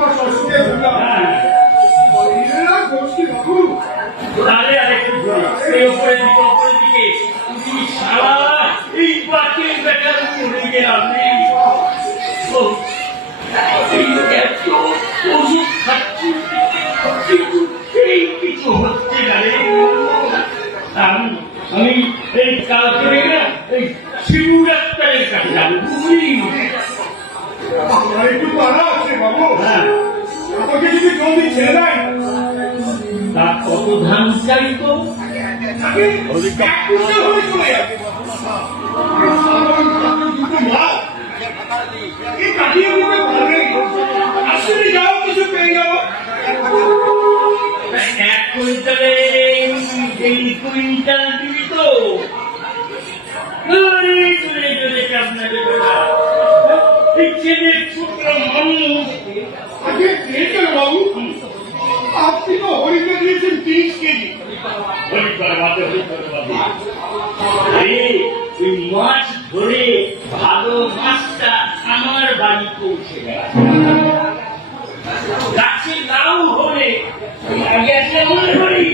মাস অসুখে ভুগলাম। গোষ্ঠী বাবু তাহলে আরেকটু ধরে এই উপরের দিকে তুমি সারা এই বাকির বেটার পড়ে গেলাম এত ওষুধ খাচ্ছি কিন্তু এই কিছু হচ্ছে না রে। আমি এই কালকে না এই শিশু ডাক্তারের কাছে যাবো বুঝলি। আমার একটু পাড়া আছে বাবু, হ্যাঁ আমাকে যদি জলদি ছেড়ে দেয় তা কত ধান চাই তো কিছু পেয়ে যাবো। 1 কুইন্টালে 2 কুইন্টাল দিবি তো বাবু আপনি তো হরিকে দিয়েছেন 30 কেজি। মাছ ধরে ভালো মাছটা আমার বাড়ি পৌঁছে গেল। গাছে লাউ হলে আগে আসলে আমার বাড়ি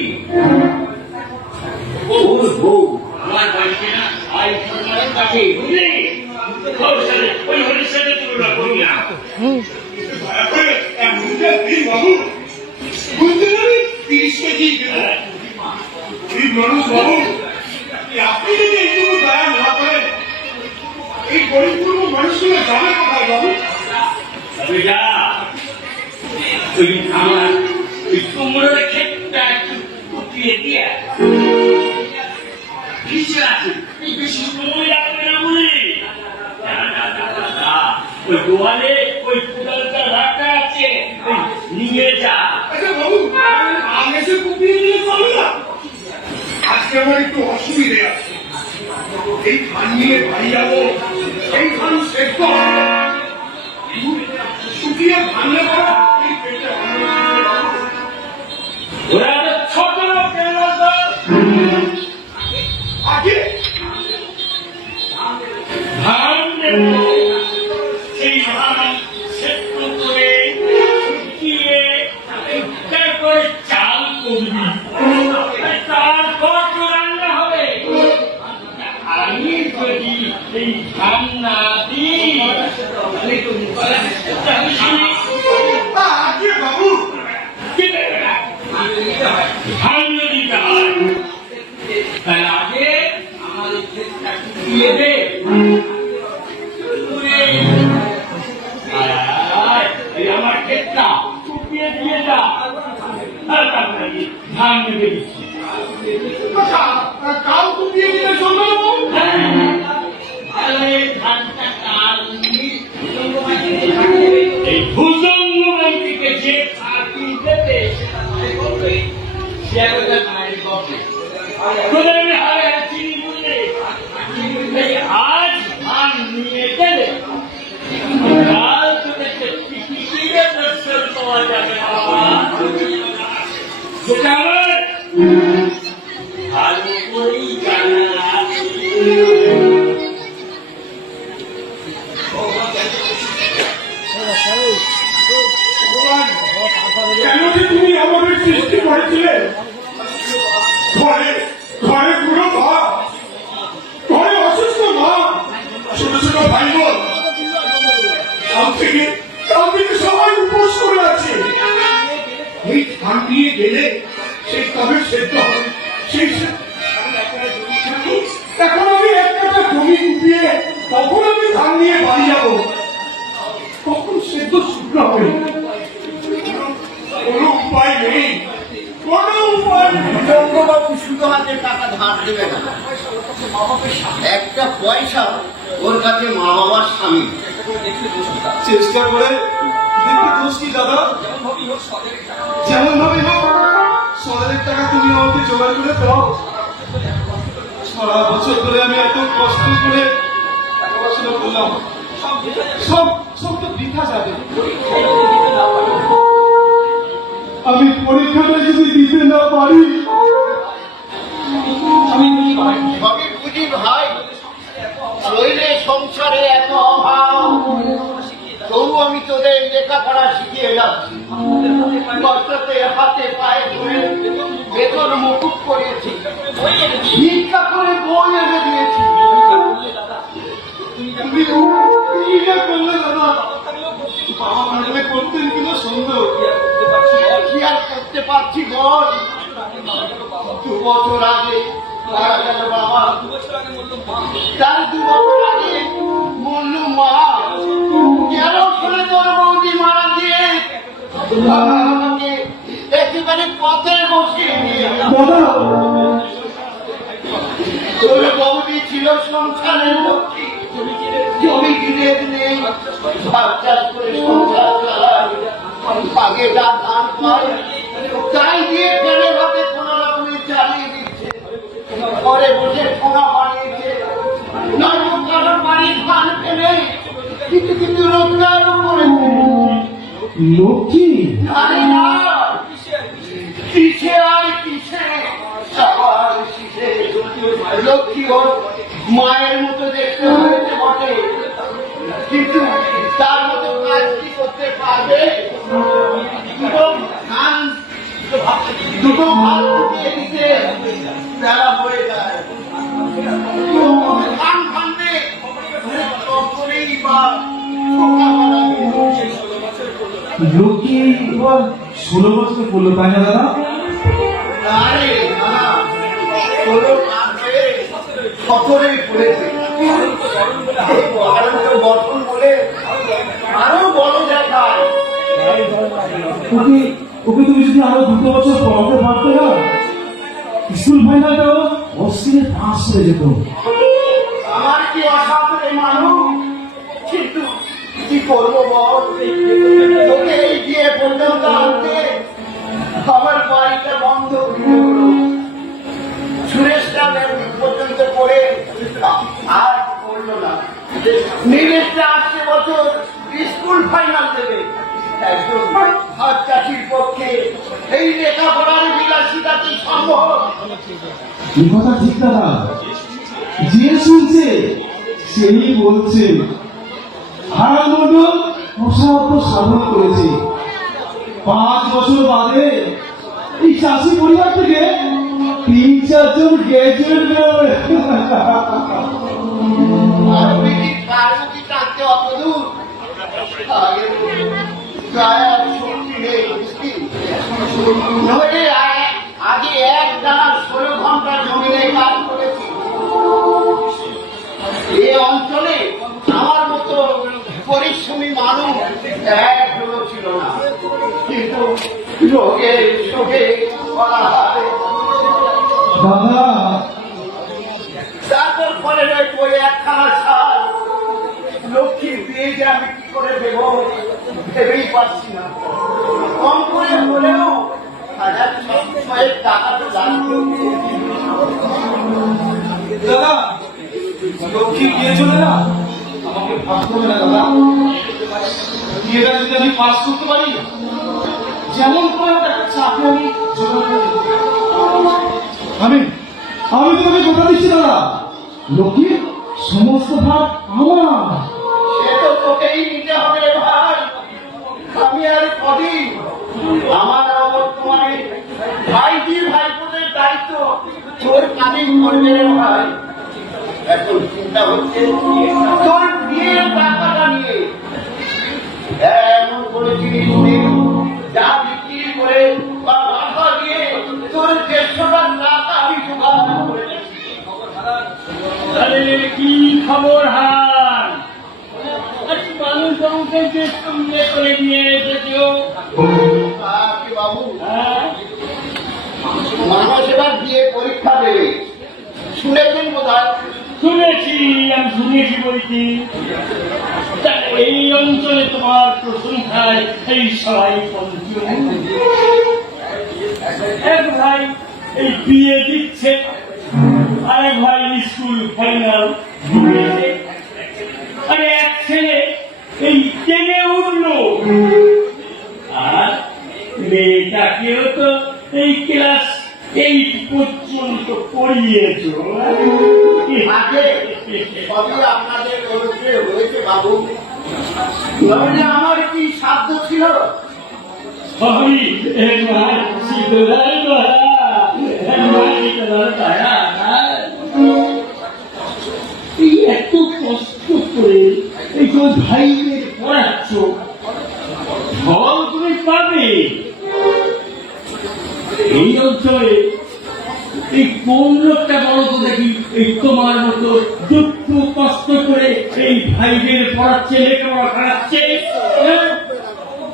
ওর বউ আমার বাড়িতে না আই ফরমানের কাছে বুঝলি ওই হরির সাথে তুলনা করি না। বাবু বুঝতে পারি 30 কেজি মানুষ বাবু, আপনি যদি এইটুকু দয়া না করেন এই গরিবপূর্ণ মানুষগুলো যাবে কোথায় বাবু? যা ওই আমার ওই কুমড়োর ক্ষেতটা একটু কুটিয়ে দিয়ে ভিজে আছে বেশি সময় লাগবে না বুঝলি। ওই গোয়ালে ওই কুড়ালটা রাখা আছে নিয়ে যা। আচ্ছা বাবু আগে সে কুপিয়ে নিয়ে চলো না, আজকে আমার একটু অসুবিধে আছে। এই ধান নিয়ে বাড়ি যাবো, এই ধান সেদ্ধ শুকিয়ে ভাঙলে পড়া ওরা ছোট আগে ধান নেব, সেই ধান সেদ্ধ করে শুকিয়ে তারপরে চাল করবি, তারপর তো রান্না হবে। আমি যদি এই ধান না দিই আগে বাবু ধান যদি হয় তাহলে আগে আমাদের ক্ষেতটা শুকিয়ে দে। আমার ক্ষেতটা শুকিয়ে দিয়ে যা, আর তারপরে ধান নেবে দিচ্ছি। কাউ কুপিয়ে দিলে চলবে না বাবু? ধানটা কাল এই ভূজঙ্গ মন্ত্রীকে যে ফাঁকি দেবে সে আজ ধান নিয়ে গেলে কাল তোদেরকে টিকিটিকে দর্শন পাওয়া যাবে যেটা আমার ভালো করেই জানা আছে। কেন যে তুমি আমাদের সৃষ্টি করেছিলে? ঘরে ঘরে বুড়ো মা, ঘরে অসুস্থ মা, ছোট ছোট ভাই বোন, কাল থেকে সবাই উপোস করে আছে। এই ধান নিয়ে গেলে সেই কবে সেদ্ধ হবে, সেই এখন আমি এক কাটা জমি কুপিয়ে কখন আমি ধান নিয়ে বাড়ি যাবো, কখন সেদ্ধ শুকনো হবে? কোনো উপায় নেই, কোনো উপায় নেই। চন্দ্রবাবু শুধু হাতে টাকা ধার দেবে না, একটা পয়সা ওর কাছে মা বাবার স্বামী। চেষ্টা করে দেখতে দোষ কি দাদা? যেমন ভাবে হোক 1,000 টাকা তুমি আমাকে জোগাড় করে দাও। সারা বছর ধরে আমি এত কষ্ট করে পড়াশোনা করলাম, সব সব তো বৃথা যাবে। আমি পরীক্ষাটা যদি দিতে না পারি আমি সবই বুঝি ভাই, শরীরে সংসারে এত অভাব, তবু আমি তোদের লেখাপড়া শিখিয়ে যাচ্ছি। বর্ষাতে হাতে পায়ে ধরে বেতন মুকুট করিয়েছি, ভিক্ষা করে বই এনে দিয়েছি। তুমি কি যে করলে দাদা? বাবা মানলে করতেন কিনা সুন্দর, কি আর করতে পারছি বল? 2 বছর আগে মারা গেল বাবা, তার 2 বছর আগে মূল্য মা। কেন শুনে তোর বৌদি মারা গিয়ে আমাকে একেবারে পথে বসিয়ে দিয়ে তোর বৌদি ছিল সংসারের লক্ষ্মী, জমি কিনে নেই, ভাত চাষ করে সংসার চালায়, আগে যা ধান পায় তাই দিয়ে ফেলে ভাবে কোন রকমে চালিয়ে দিচ্ছে। ঘরে বসে সোনা বানিয়েছে, নয়তো কারোর বাড়ির ধান ফেলে কিন্তু কিন্তু রোজগারও করেছে। লক্ষ্মী আরে না, কিসে আর কিসে সবার কিসে লক্ষ্মী ওর মায়ের মতো দেখতে হয়েছে বটে, কিন্তু তার মতো কাজ কি করতে পারবে? দুটো ভাত দিয়ে দিতে তারা হয়ে যায়, ধান ফান্ডে তখনই বা ঠোকা মারাবে। লক্ষ্মী এবার 16 বছর পড়লো, তাই না দাদা? আরে না, 16 মাসে 17 পড়েছে। আরো তো গঠন বলে আরো বড় দেখায়। ওকে ওকে তুমি যদি আরো 2 বছর পড়াতে পারতে না, স্কুল ফাইনালটাও অস্ট্রেলিয়া পাস হয়ে যেত। আমার কি অসাধারণ মানুষ, কিন্তু কি করবো বল? তোকে গিয়ে পর্যন্ত আনতে আমার বাড়িটা বন্ধ সুরেশটা পর্যন্ত করে আর করলো না। নীলেশটা আসছে বছর স্কুল ফাইনাল দেবে। একজন হাত চাষির পক্ষে এই লেখাপড়ার বিলাসিতা কি সম্ভব? এই কথা ঠিক দাদা, যে শুনছে সেই বলছে। হারান মন্ডল অসাধ্য সাধন করেছে। 5 বছর বাদে এই চাষি পরিবার থেকে 3-4 জন গ্রাজুয়েট বেরোবে। আর বেটি পার্বতী টানতে অতদূর গায়ে আর শক্তি নেই, বুঝলি? নইলে আগে এক টানা 16 ঘন্টা জমিনে কাজ করেছি। এ অঞ্চলে আমার মতো পরিশ্রমী মানুষ একজনও ছিল না, কিন্তু রোগে শোকে অনাহারে দাদা তারপর ফলে ওই একখানা সাল লক্ষ্মী বিয়ে যে আমি কি করে দেব ভেবেই পাচ্ছি না। কম করে হলেও 1,600 টাকা তো লাগবে। দাদা লক্ষ্মী বিয়ে চলে না, আমাকে ভাবতে হবে না দাদা। বিয়েটা যদি আমি পাস করতে পারি, যেমন করে হোক একটা চাকরি আমি জোগাড় করে দেব। আমি তোমাকে কথা দিচ্ছি দাদা, লক্ষ্মী সমস্ত ভাগ আমার। সে তো তোকেই নিতে হবে ভাই, আমি আর কদিন। আমার বর্তমানে ভাইটির ভাইপোদের দায়িত্ব তোর কাঁধেই করবে রে ভাই। এখন চিন্তা হচ্ছে তোর বিয়ের টাকাটা নিয়ে। এমন করে জিনিস নেই যা বিক্রি করে বা টাকা দিয়ে তোর 150 টাকা আমি জোগাড় করে দিচ্ছি। আরে কি খবর হার? আজ মানুষ আমাকে যে সঙ্গে করে নিয়ে এসেছো। কি বাবু, হ্যাঁ, মানুষ এবার বিয়ে পরীক্ষা দেবে, শুনেছেন বোধ হয়? আমি শুনেছি বলছি। তা এই অঞ্চলে তোমার প্রশংসায় এই সবাই পঞ্চম। এক ভাই এই বিয়ে দিচ্ছে, আরেক ভাই স্কুল ফাইনাল দিয়েছে, আর এক ছেলে এই টেনে উঠলো, আর মেয়েটাকেও তো এই ক্লাস 8 পর্যন্ত পড়িয়েছ। আগে সবই আপনাদের অনুযায়ী হয়েছে বাবু, নইলে আমার কি সাধ্য ছিল আমি মার শীতলার দয়া মার শীতলার দয়া এই এত কষ্ট করে এই যে ভাইদের পড়াচ্ছ ফল তুমি পাবে এই অঞ্চলে এই কোন লোকটা বলো তো দেখি এই তোমার মতো দুঃখ কষ্ট করে এই ভাইদের পড়াচ্ছে লেখাপড়া করাচ্ছে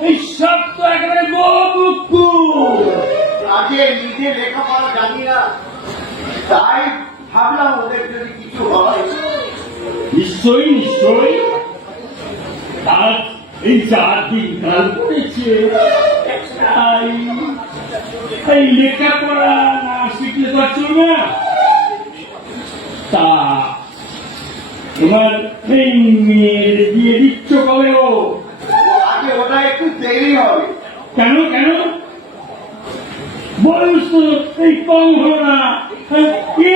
এই সব তো একেবারে বহু আগে নিজে লেখাপড়া জানি না, তাই ভাবলাম ওদের যদি কিছু হয়। নিশ্চয়ই নিশ্চয়ই আজ এই 4 দিন কাল করেছে এই লেখাপড়া না শিখলে তো চলবে না। তা তোমার এই মেয়ের দিয়ে দিচ্ছ কবে ও? আগে ওটা একটু দেরি হবে। কেন কেন বয়স তো এই কম হলো না,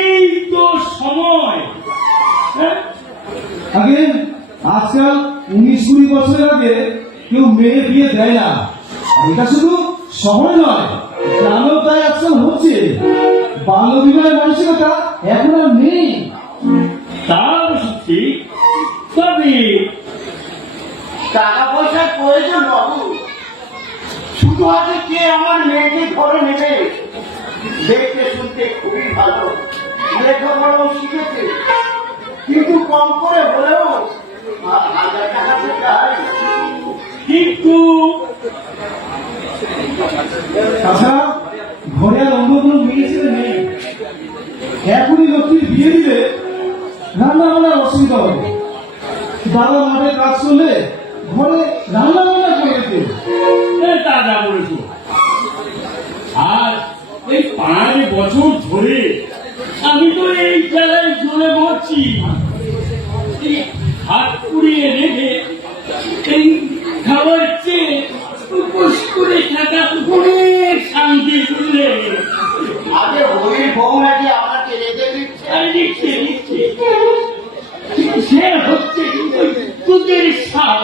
এই তো সময়। আগে আজকাল 19-20 বছরের আগে কেউ মেয়ে বিয়ে দেয় না। এটা শুধু শহরে নয়, গ্রামেও তাই আজকাল হচ্ছে। বাল্য বিবাহের মানসিকতা এখন আর নেই। তা অবশ্য ঠিক, তবে টাকা পয়সার প্রয়োজন বাবু, শুধু আছে কে আমার মেয়েকে ঘরে নেবে। দেখতে শুনতে খুবই ভালো, লেখাপড়াও শিখেছে, কিন্তু কম করে হলেও 1000 টাকা তো চাই। কিন্তু তাছাড়া ঘরে আর অন্য কোনো মেয়ে ছেলে নেই। এখনই লক্ষ্মীর বিয়ে দিলে রান্না বান্নার অসুবিধা হবে। বাবা মাঠে কাজ করলে ঘরে রান্না বান্না করে দিতে। দাদা বলেছ, আর এই 5 বছর ধরে আমি তো এই জায়গায় জ্বলে বসছি, হাত পুড়িয়ে রেখে এই খাবার চেয়ে উপোস করে থাকা অনেক শান্তি বুঝলে। আগে হরির বউ নাকি আমাকে রেখে দিচ্ছে। দিচ্ছে দিচ্ছে সে হচ্ছে কিন্তু তোদের সাপ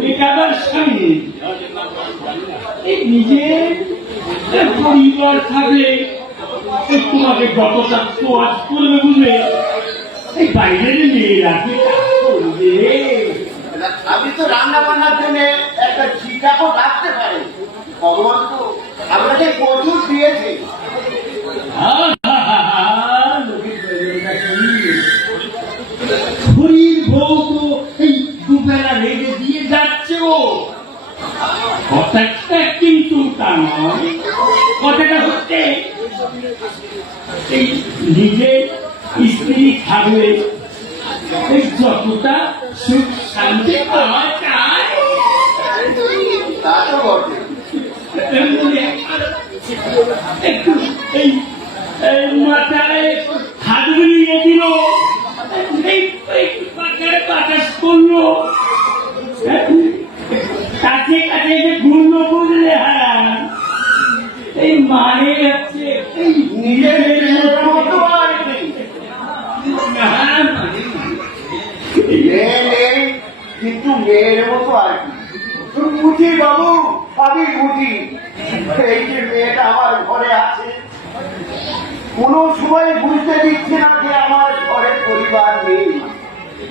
মেটাবার স্বামী এই নিজের পরিবার থাকলে তোমাকে যতটা তোয়াজ করবে বুঝলে, এই বাইরের মেয়েরা কি কাজ করবে? আমি তো রান্না বান্নার জন্য একটা ঝিকাও রাখতে পারি। ভগবান তো আপনাকে প্রচুর দিয়েছে। হরির বউ তো এই দুবেলা রেগে দিয়ে যাচ্ছে ও। কথাটা কিন্তু তা নয়, কথাটা হচ্ছে এই নিজে স্ত্রী থাকলে এই যতটা সুখ শান্তি পাওয়া যায় তা তো বটে। একটু এই মাথায় হাত বুলিয়ে দিল, এই পাখায় বাতাস করলো, কাছে কাছে যে ঘুরলো বুঝলে। হ্যাঁ, এই মানে হচ্ছে এই নিজের মেয়ের মতো আর কি। মেয়ে নেই, কিন্তু মেয়ের মতো আর কি। বুঝি বাবু, আমি বুঝি। এই যে মেয়েটা আমার ঘরে আছে, কোনো সময় বুঝতে দিচ্ছে না যে আমার ঘরে পরিবার নেই।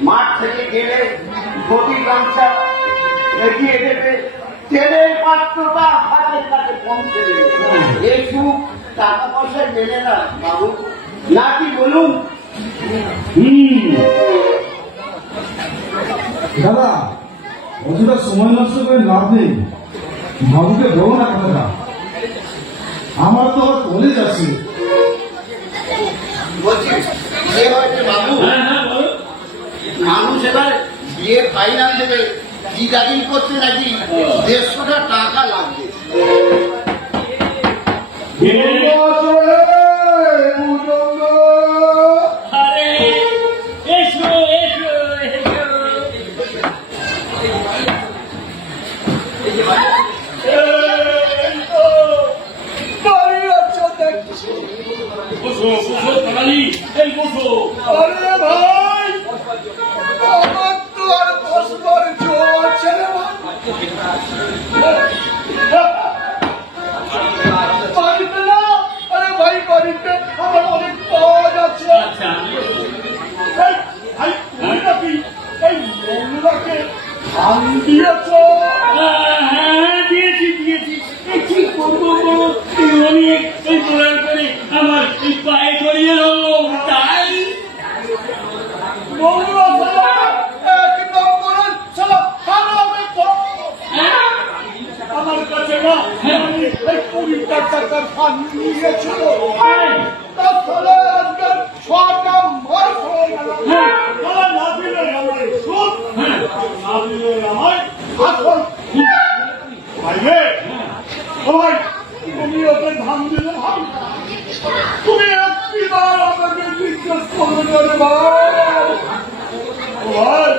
মাঠ থেকে গেলে ধুতি গামছা এগিয়ে দেবে, তেলের পাত্রটা হাতের কাছে পৌঁছে দেবে। এই সুখ টাকা পয়সায় মেলে না বাবু, নাকি বলুন? দাদা, অতটা সময় নষ্ট করে লাভ নেই। বাবুকে দেবো না কথাটা, আমার তো আবার কলেজ আছে। বলছি বিয়ে হয়েছে বাবু, মানুষ এবার বিয়ে ফাইনাল দেবে, কি দাবি করছে নাকি 150 টাকা লাগবে। আরে এসো এসো এসো, বসো বসো কালী, এই বসো। আরে ভাই, আমার তো আর বসবার জো আছে না। কি করবো বলো? অনেক এই তোলার করে আমার এই পায়ে জড়িয়ে ধরলো, তাই আমার কাছে না এই 20 টাকার ফান্ড নিয়েছিল, তার ফলে আজকে 6টা মাস হয়ে গেল। তারা না দিলে আমার সুদ, না দিলে আমার আসল। ভাইরে, ও ভাই, তুমি ওকে ধান দিলে ভাই, তুমি একটিবার আমাকে জিজ্ঞেস করবে না ভাই। ও ভাই,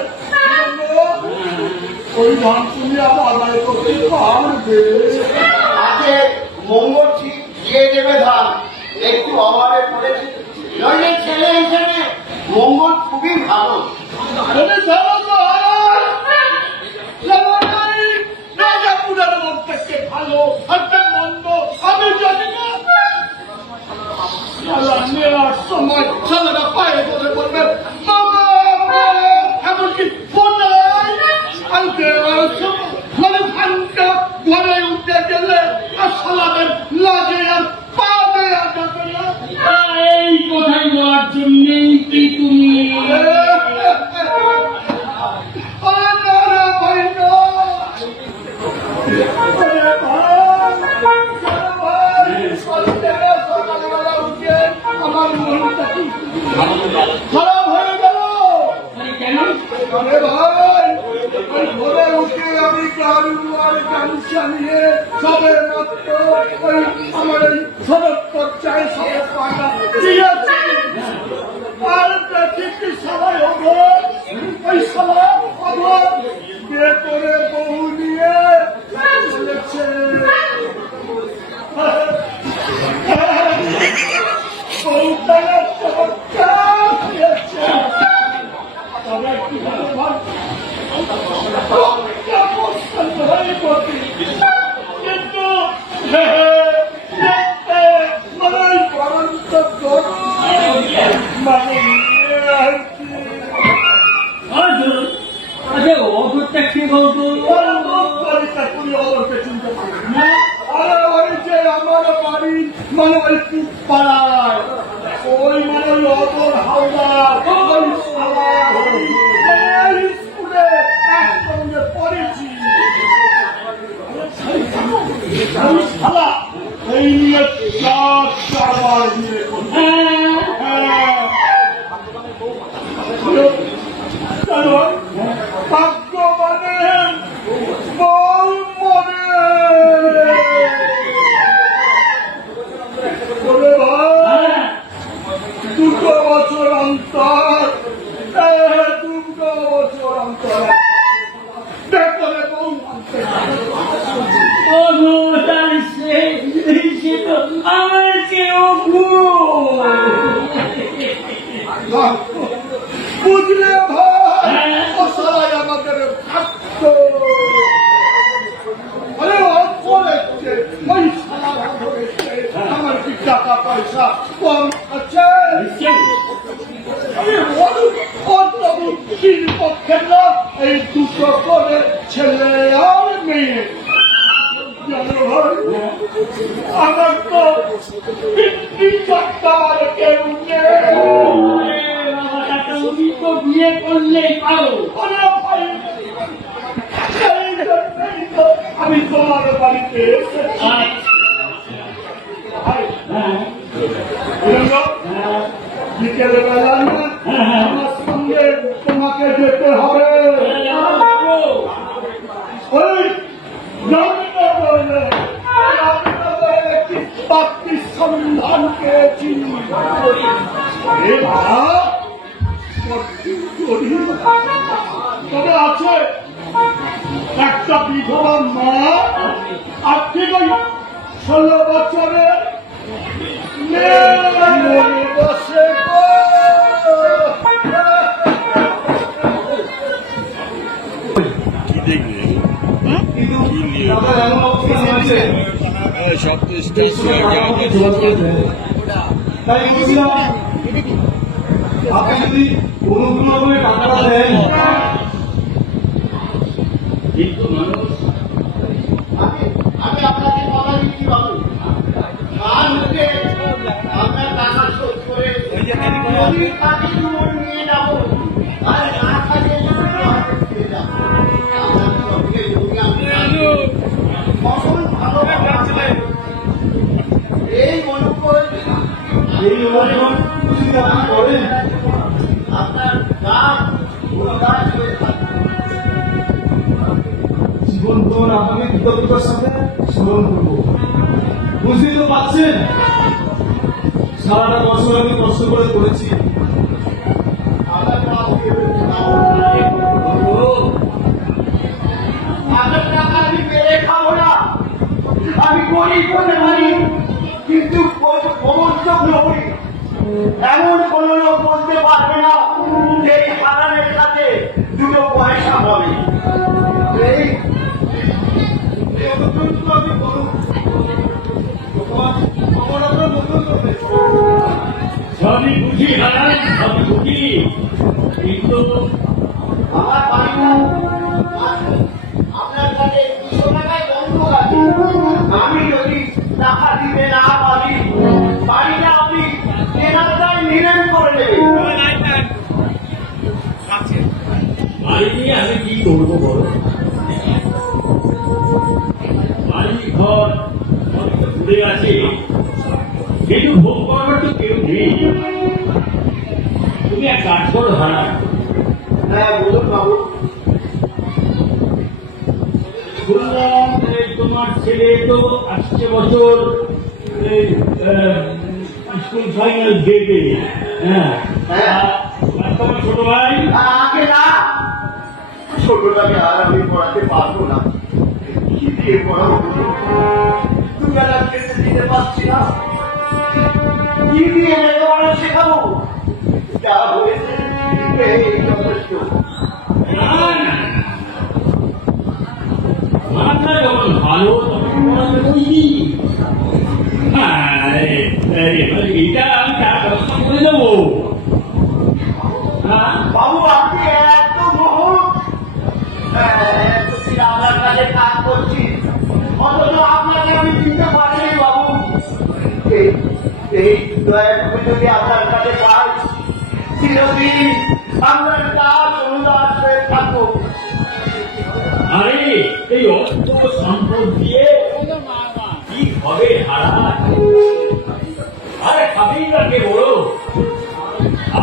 ওই ধান তুমি আমার আদায় করতে পারবে? আজকে মঙ্গল ঠিক দিয়ে দেবে ধান, একটু অভাবে পড়েছে, নইলে ছেলে হিসেবে মঙ্গল খুবই ভালো। তুমি জানো তো রাজাপুরের মধ্যে কে ভালো আর কে মন্দ আমি জানি না। নেওয়ার সময় ছেলেরা পায়ে ধরে বলবে বাবা, এমনকি মানে ধানটা ঘরে উঠে গেলে আর সালাদের লাগে আর পা দেয়া যাবে না। এই কথাই বলার জন্যেই কি তুমি আমার মনটা কি খারাপ হয়ে গেল। কেন? আরে ভাই, ওই ভোরে উঠে আমি গান চালিয়ে সবে মাত্র ওই আমার এই সড়ক চর্চায় সবে পাটা দিয়েছি। আর দেখি সবাই হবো, ওই সবাই হবো বিয়ে করে বউ নিয়ে চলেছে। বউটা চমৎকার দিয়েছে, তবে কি ভালো ভাই, কিন্তু মানে পরন্ত মানে আর কি আচ্ছা অগত্যা কি বলতো? আরে ওই যে আমার বাড়ি মানে ওই পাড়ায় ওই মানে ওই অতর হাওড়ার ওই স্কুলে একসঙ্গে পড়েছি। আমি শালা এই নিয়ে 4বার বিয়ে করছি। কারণ ভাগ্য মানে বল মনে বলে ভাই, 2 বছর অন্তর, 2 বছর অন্তর দেখলে বউ মানতে সে তো আমার কেউ বুঝলে ভাই, ও সবাই আমাদের থাকত। আরে ও করেছে, ওই সারা করেছে, আমার কি টাকা পয়সা কম আছে? পক্ষে না এই 2 করে ছেলে আর মেয়ে। জানো ভাই, আমার তো 3-4বার কেউ নেই। তুমি তো বিয়ে করলে পাও। আমি তোমার বাড়িতে এসেছি। বিকেল বেলা না আমার সঙ্গে তোমাকে যেতে হবে। ওই একটি সন্ধান পেয়েছি। তবে আছে একটা বিধবা মা, আর ঠিক ওই 16 বছরের মেয়ে বসে কি দেখবে সব তো তাই বলছিলাম আপনি যদি অনুগ্রহ করে টাকাটা দেন। কিন্তু মানুষ আমি আপনার স্মরণ করবো। বুঝতেই তো পারছেন, সারাটা বছর আমি কষ্ট করে করেছি। আমরা তো আজকে হাজার টাকা আমি পেরে খাবো না, আমি গরিব হতে পারি কিন্তু প্রবর্তক নই। এমন কোন লোক বলতে পারবে না যে এই হারানের কাছে দুটো পয়সা পাবে। এই আমি বলবো আমার আপনার মতন করবে। সবই বুঝি হারান, সবই বুঝি, কিন্তু আমার বাড়ি না, আপনার কাছে 200 টাকায় বন্ধক আছে। আমি যদি টাকা দিতে না পারি, বাড়িটা আপনি কেনাটাই নিলেন করে নেবেন। বাড়ি নিয়ে আমি কি করবো বলো? বাড়ি ঘর সব তো ঘুরে আছে, কিন্তু ভোগ করবার তো কেউ নেই। তুমি এক কাজ করো হারান, হ্যাঁ বলুন বাবু। শুনলাম এই তোমার ছেলে তো আসছে বছর এই, স্কুল ফাইনাল দেবে। হ্যাঁ, আর তোমার ছোট ভাই আগে না, ছোটটাকে আর আমি পড়াতে পারবো না। কি দিয়ে পড়াবো? দুবেলা খেতে দিতে পারছি না, কি দিয়ে লেখাপড়া শেখাবো? যা হয়েছে এই যথেষ্ট। না, না, মাথা যখন ভালো তখন পড়াতে বুঝি। এটা আমি তার ব্যবস্থা করে দেবো। হ্যাঁ, বাবু আপনি এত মোহন, এতদিন আপনার কাছে কাজ করছি, অথচ আপনাকে আমি দিতে পারিনি বাবু। এই দয়া করে যদি আপনার কাছে পাই, চিরদিন আমরা দাস অনুদাস হয়ে থাকবো। আরে এই অর্থ সম্পদ দিয়ে কি হবে হারা? আরে খাবিরাকে বলো,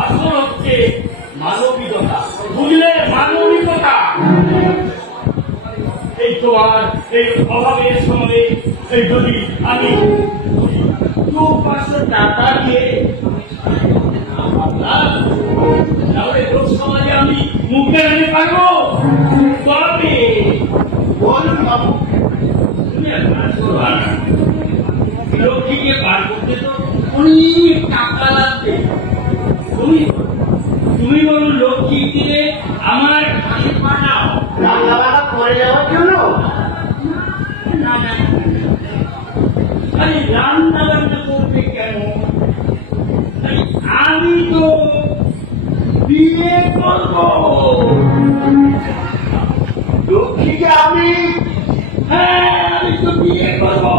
আসল হচ্ছে মানবিকতা, বুঝলে? মানবিকতা। এই তোমার এই অভাবের সময় এই যদি আমি 200-500 টাকা দিয়ে তাহলে লোক সমাজে আমি মুখে আনতে পারবো। তবে বলুন বাবু। তুমি এক কাজ করো হারা, লক্ষ্মীকে বার করতে তো অনেক টাকা লাগবে। তুমি বলো লক্ষ্মী কিনে আমার কাছে পাঠাও। রান্না বান্না করে যাওয়ার জন্য না, না, আরে রান্না বান্না করবে কেন? আরে আমি তো বিয়ে করবো। লক্ষ্মীকে আমি হ্যাঁ, আমি তো বিয়ে করবো।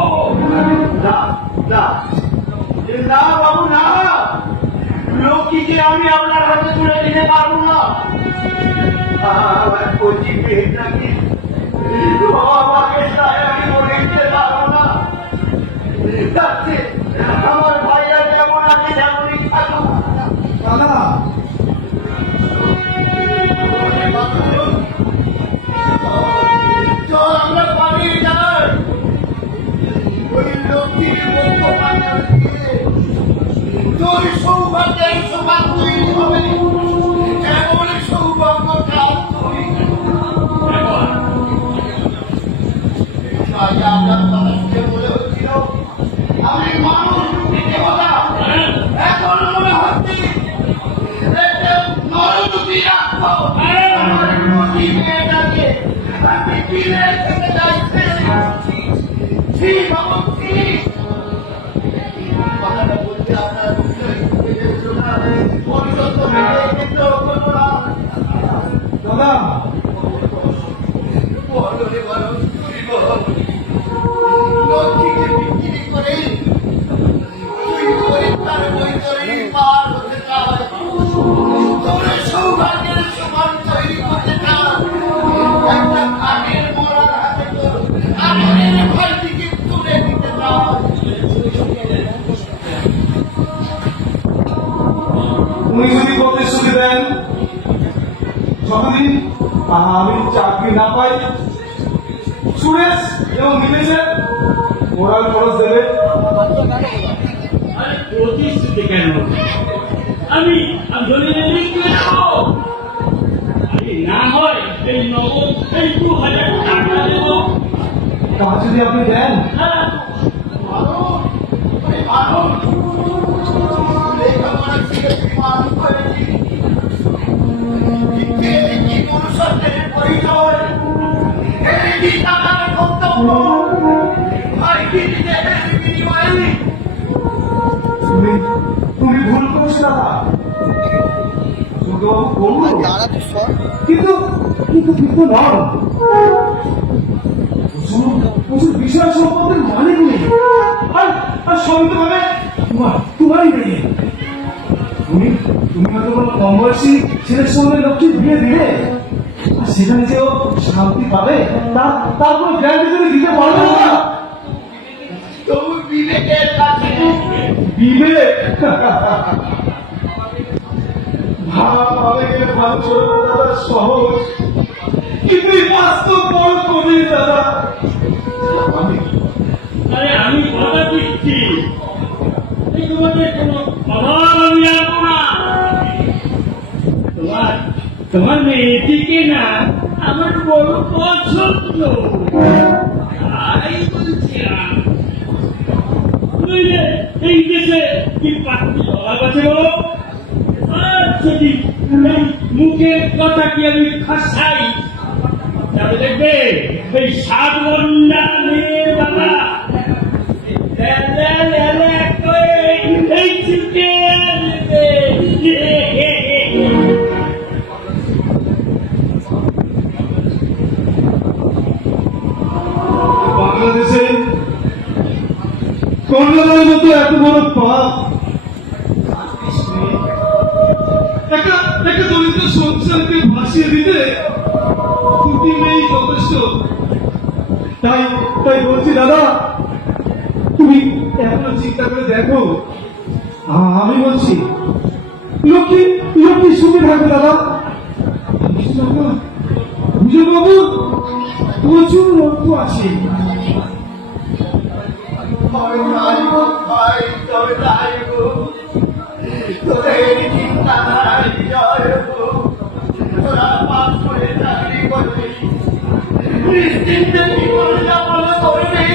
না না না বাবু না, লক্ষ্মীকে আমি আপনার হাতে তুলে দিতে পারবো না। আমার কচি মেয়েটাকে আমাকে আমি বলে দিতে পারবো না। তাতে আমার ভাইরা যেমন আছে তেমনই থাকুক। দাদা চল আমরা পালিয়ে যাই। ওই লক্ষ্মীর মুখ পান্ডা দিয়ে তোর সৌভাগ্যের সৌভাগ্যই হবে, এমন সৌভাগ্য কাল তুই। আজ আপনার কথা শুনে মনে হচ্ছিল আমি মানুষ রূপী দেবতা, এখন মনে হচ্ছে নররূপী রাক্ষস। আমার প্রতি মেয়েটাকে আমি ফিরে থেকে যাইতে ঠিক অবশ্যই কথাটা বলতে আপনার পরিণত হয়ে কিন্তু হলো না। দাদা বড়রে বড় করিব লক্ষ্মীকে বিক্রি করে তুই পরীক্ষার বৈতরী পার হতে চাস, তোর সৌভাগ্যের সমান তৈরি করতে চাস। একটা কাঠের মরার হাতে তোর আগুনের ভাইটিকে তুলে দিতে চাস। উনি যদি প্রতিশ্রুতি দেন যতদিন আমি চাকরি না পাই সুরেশ এবং নীলেশের মোরাল খরচ দেবে। আরে প্রতিশ্রুতি কেন? আমি ধরে লিখে দেবো। আরে না হয় এই নগদ এই 2000 টাকা দেবো। তা যদি আপনি দেন, হ্যাঁ, লেখাপড়া শিখেছি, মানুষ করেছি, কি মনুষ্যত্বের পরিচয়, এই কি টাকার কর্তব্য, ভাই কি নিজেদের বিনিময়ে তুমি ভুল করছো দাদা। দুর্গাবাবু করবো, কিন্তু কিন্তু কিন্তু নয়। প্রচুর বিষয় সম্পদের মালিক নেই, আর সঙ্গে ভাবে তোমারই নেই। তুমি তুমি হয়তো কোনো কম বয়সী ছেলের সঙ্গে লক্ষ্মী বিয়ে দিলে, আর সেখানে যে ও শান্তি পাবে তার কোনো গ্যারান্টি তুমি দিতে পারবে না। তবু বিবেকের কাছে বিবেক ভাবে গেলে ভালো ছোট দাদা সহজ, কিন্তু এই বাস্তব বড় কঠিন দাদা। আরে আমি কথা দিচ্ছি, এই তোমাদের কোনো অভাব আমি রাখবো না। তোমার মেয়েটিকে না আমার বড় পছন্দ, তাই বলছিলাম। নইলে এই দেশে কি পাত্রী অভাব আছে বলো? আর যদি এই মুখের কথা কি আমি খাসাই, তবে দেখবে এই 7 ঘন্টা মেয়ে বাবা এই ছুটে আসবে। বাংলাদেশে কর্ণাটকের মতো এত বড় পাপ একটা দরিদ্র সংসারকে ভাসিয়ে দিতে দুটি মেয়েই যথেষ্ট। তাই তাই বলছি দাদা, তুমি এখনো চিন্তা করে দেখো। আমি বলছি লক্ষ্মী লক্ষ্মী সুখে থাকবে দাদা। বুঝে বাবু প্রচুর অর্থ আছে। ভাই তবে তাই গো, তোদের চিন্তাধারার বিজয় গো, তোরা পাস করে চাকরি করবি, নিশ্চিন্তে জীবন যাপন করবি।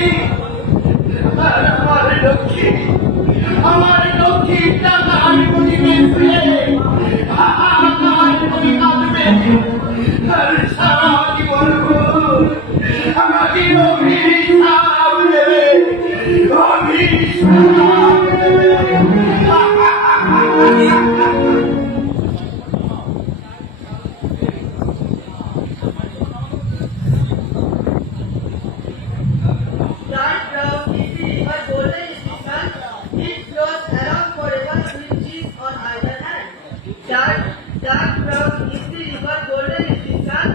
আর আমার লক্ষ্মী টাকা আমি বুঝিবে শুয়ে, আমার বুঝি কাঁদবে, আর সারা জীবন গো আমাকে অভিশাপ দেবে, অভিশাপ দেবে। Dark brown is the river golden is the sun. It flows along forever with trees on either hand. Dark brown is the river golden is the sun.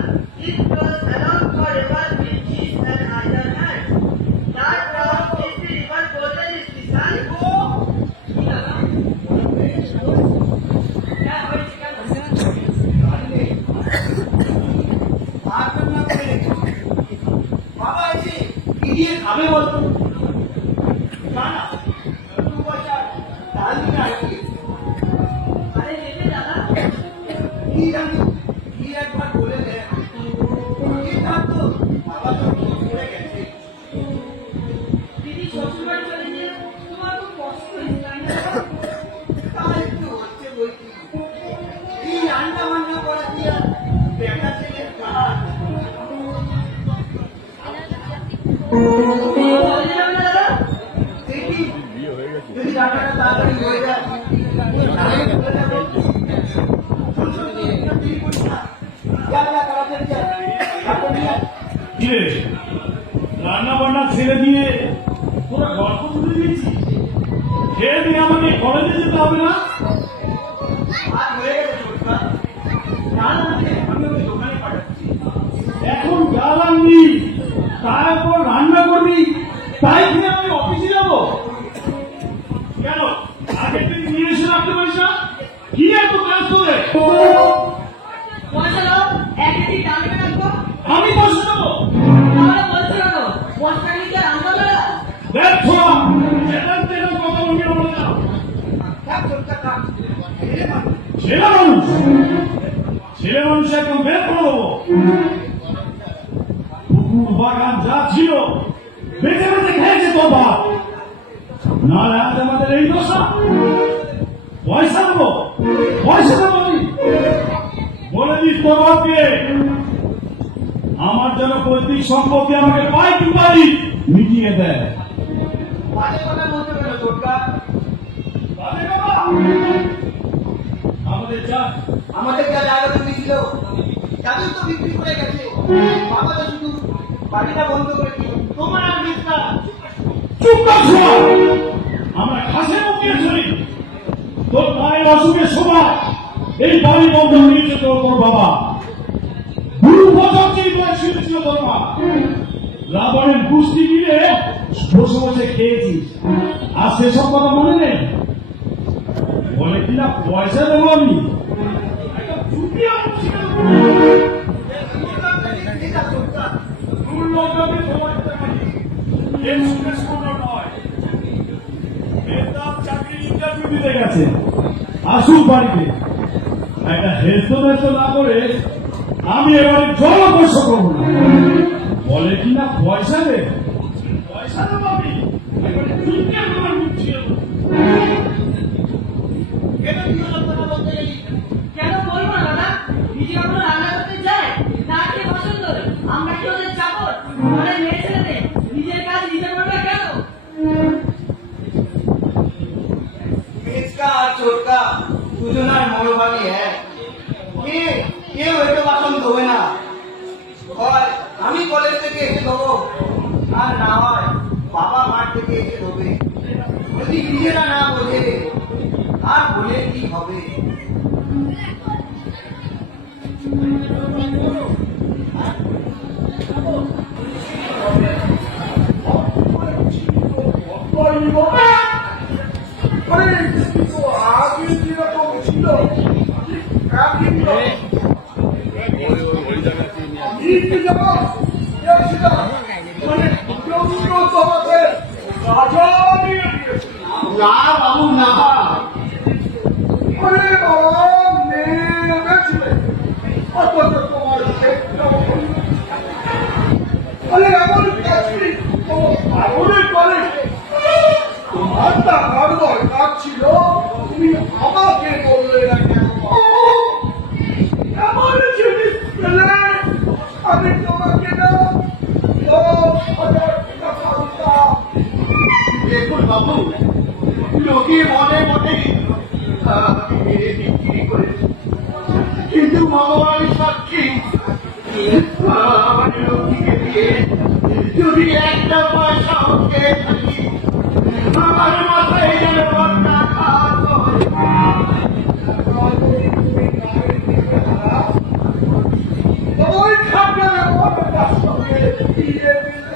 It flows along forever with trees on either hand. Dark brown is the river golden is the sun. বাবা এসে কি দিয়ে খাবে বলতো? না না, 2 পয়সা ডাল নিয়ে আসি। আরে নেবে দাদা, কি জানি, কি একবার বলে দে। কি থাকতো, বাবা তো পড়ে গেছে। দিদি শ্বশুরবাড়ি চলে গিয়ে তোমার খুব কষ্ট হয়েছে তাই না? তা একটু হচ্ছে বলছি। এই রান্না বান্না করা দিয়ে আর বেটা ছেলের কাজ। কলেজে যাবে না দাদা? দেখি যদি রান্নাটা তাড়াতাড়ি হয়ে যায় ছেলে মানুষ একদম বের করে দেবো। পুকুর বাগান যা ছিল বেঁচে বেঁচে খেয়েছে তোর বাপ, না আজ আমাদের এই দশা। পয়সা দেবো বলে দিস তোর বাপকে, আমার যেন পৈতৃক সম্পত্তি আমাকে পাই কি পাই মিটিয়ে দেয়। বাজে কথা বলতে পারো ছোটকা। বাজে কথা? আমাদের যা আমাদের যা জায়গা জমি ছিল তাদের তো বিক্রি করে গেছে, বাবা তো শুধু বাড়িটা বন্ধ করে দিল। তোমার আর বিস্তার চুপ কর শোয়া। আমরা খাসে মুখিয়ে চলি। তোর মায়ের অসুখের সময় এই বাড়ি বন্ধ হয়েছে তোর বাবা। 2 বছর বয়স ছিল তোর মা। রাবণের কুস্তি গিয়ে বসে বসে খেয়েছিস, আর সেসব কথা মনে নেই? বলে কিনা পয়সা দেবো আমি, একটা চুপিয়ে আসছি না। দুর্লভভাবে সময় দিতে পারি, এর সুরেশ কোনো নয়। বেতার চাকরি ইন্টারভিউ দিতে গেছে, আসুক বাড়িতে। একটা হেস্ত না করে আমি এবারে জল অবশ্য করবো না। বলে কিনা পয়সা দে, পয়সা দেবো আমি, এবারে চুপিয়ে আমার মুখ ছিল। এটা কি হলো কথা বলতে গেলি? কেন বলবো না দাদা? নিজে আমরা রান্না করতে যাই, না খেয়ে পছন্দ করে। আমরা কি ওদের চাকর? ওদের মেয়ে ছেলেদের নিজের কাজ নিজে করবে কেন? इसका और छोटका দুজনার মনোভাবই এক। কেউ এটা বাসন ধোবে না, হয় আমি কলেজ থেকে এসে ধোবো, আর না হয় বাবা মাঠ থেকে এসে ধোবে। যদি নিজেরা না বোঝে আর বলে কি হবে? না বাবু না, তোমার টাকার দরকার ছিল, তুমি আমাকে বললে না কেন? এমন জিনিস পেলে আমি তোমাকে না 10,000 টাকা দিতাম। দেখুন বাবু, লোকে মনে মনে বিক্রি করেছে, কিন্তু ভগবানের সাক্ষী আমার লক্ষ্মীকে দিয়ে যদি একটা পয়সা খেয়ে থাকি, আমার মাথায় যেন টাকা ওই খাবারের অর্ডারটার সঙ্গে দিয়ে দিলে।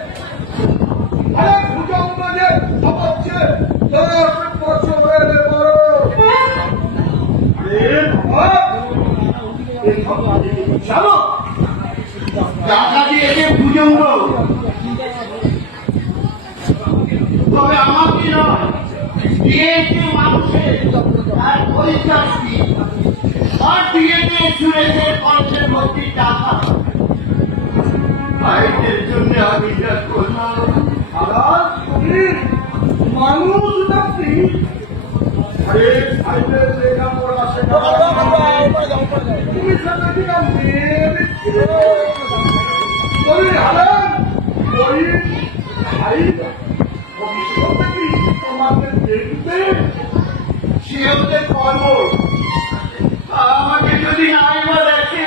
আরে ভুজঙ্গ যে হচ্ছে 10 বছরের বড়। জানো টাকা দিয়েছে ভুজঙ্গ, তবে আমাকে নয়, দিয়েছে মানুষের আর পরিষ্কার আর দিয়েছে সুরেশের কণ্ঠের ভর্তি টাকা। ভাইদের জন্য আমি যা করলাম, মানুষ নাকি? আরে ভাইদের লেখাপড়া শেখা, তুমি সাথে কিনা মেয়ে বিক্রি করে হারান। ওই ভাই ভবিষ্যতে কি তোমাকে দেখবে? সে হতে কর্ম, আমাকে যদি নাই বা দেখে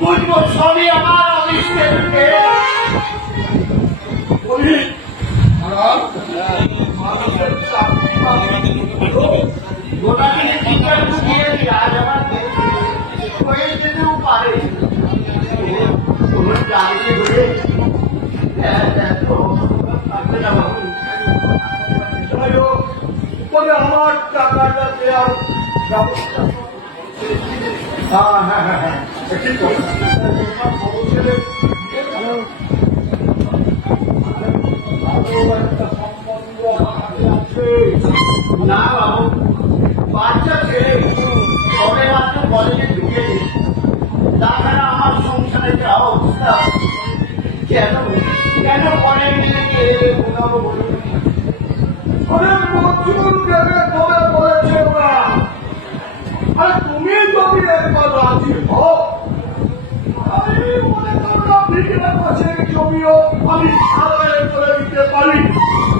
বুঝবো সবই আমার অনিষ্টের গোটা দিনে টিচার ঢুকিয়েছি, আজ আমার হয়ে যেতেও পারে। তোমার জানতে ধরে বলে আমার টাকাটা দেওয়ার ব্যবস্থা। হ্যাঁ, ঠিক কথা। খবর ছেলে ভালো একটা সম্বন্ধ আছে। না বাবু, কেন কেন পরের মেয়েকে বোঝাবো বলুন? অনেক মজুর দেবে তবে বলেছে ওরা। আর তুমি যদি একবার রাজি হও, আমি মনে করো বিকেলের মাসে জমিও আমি আদায় করে দিতে পারি।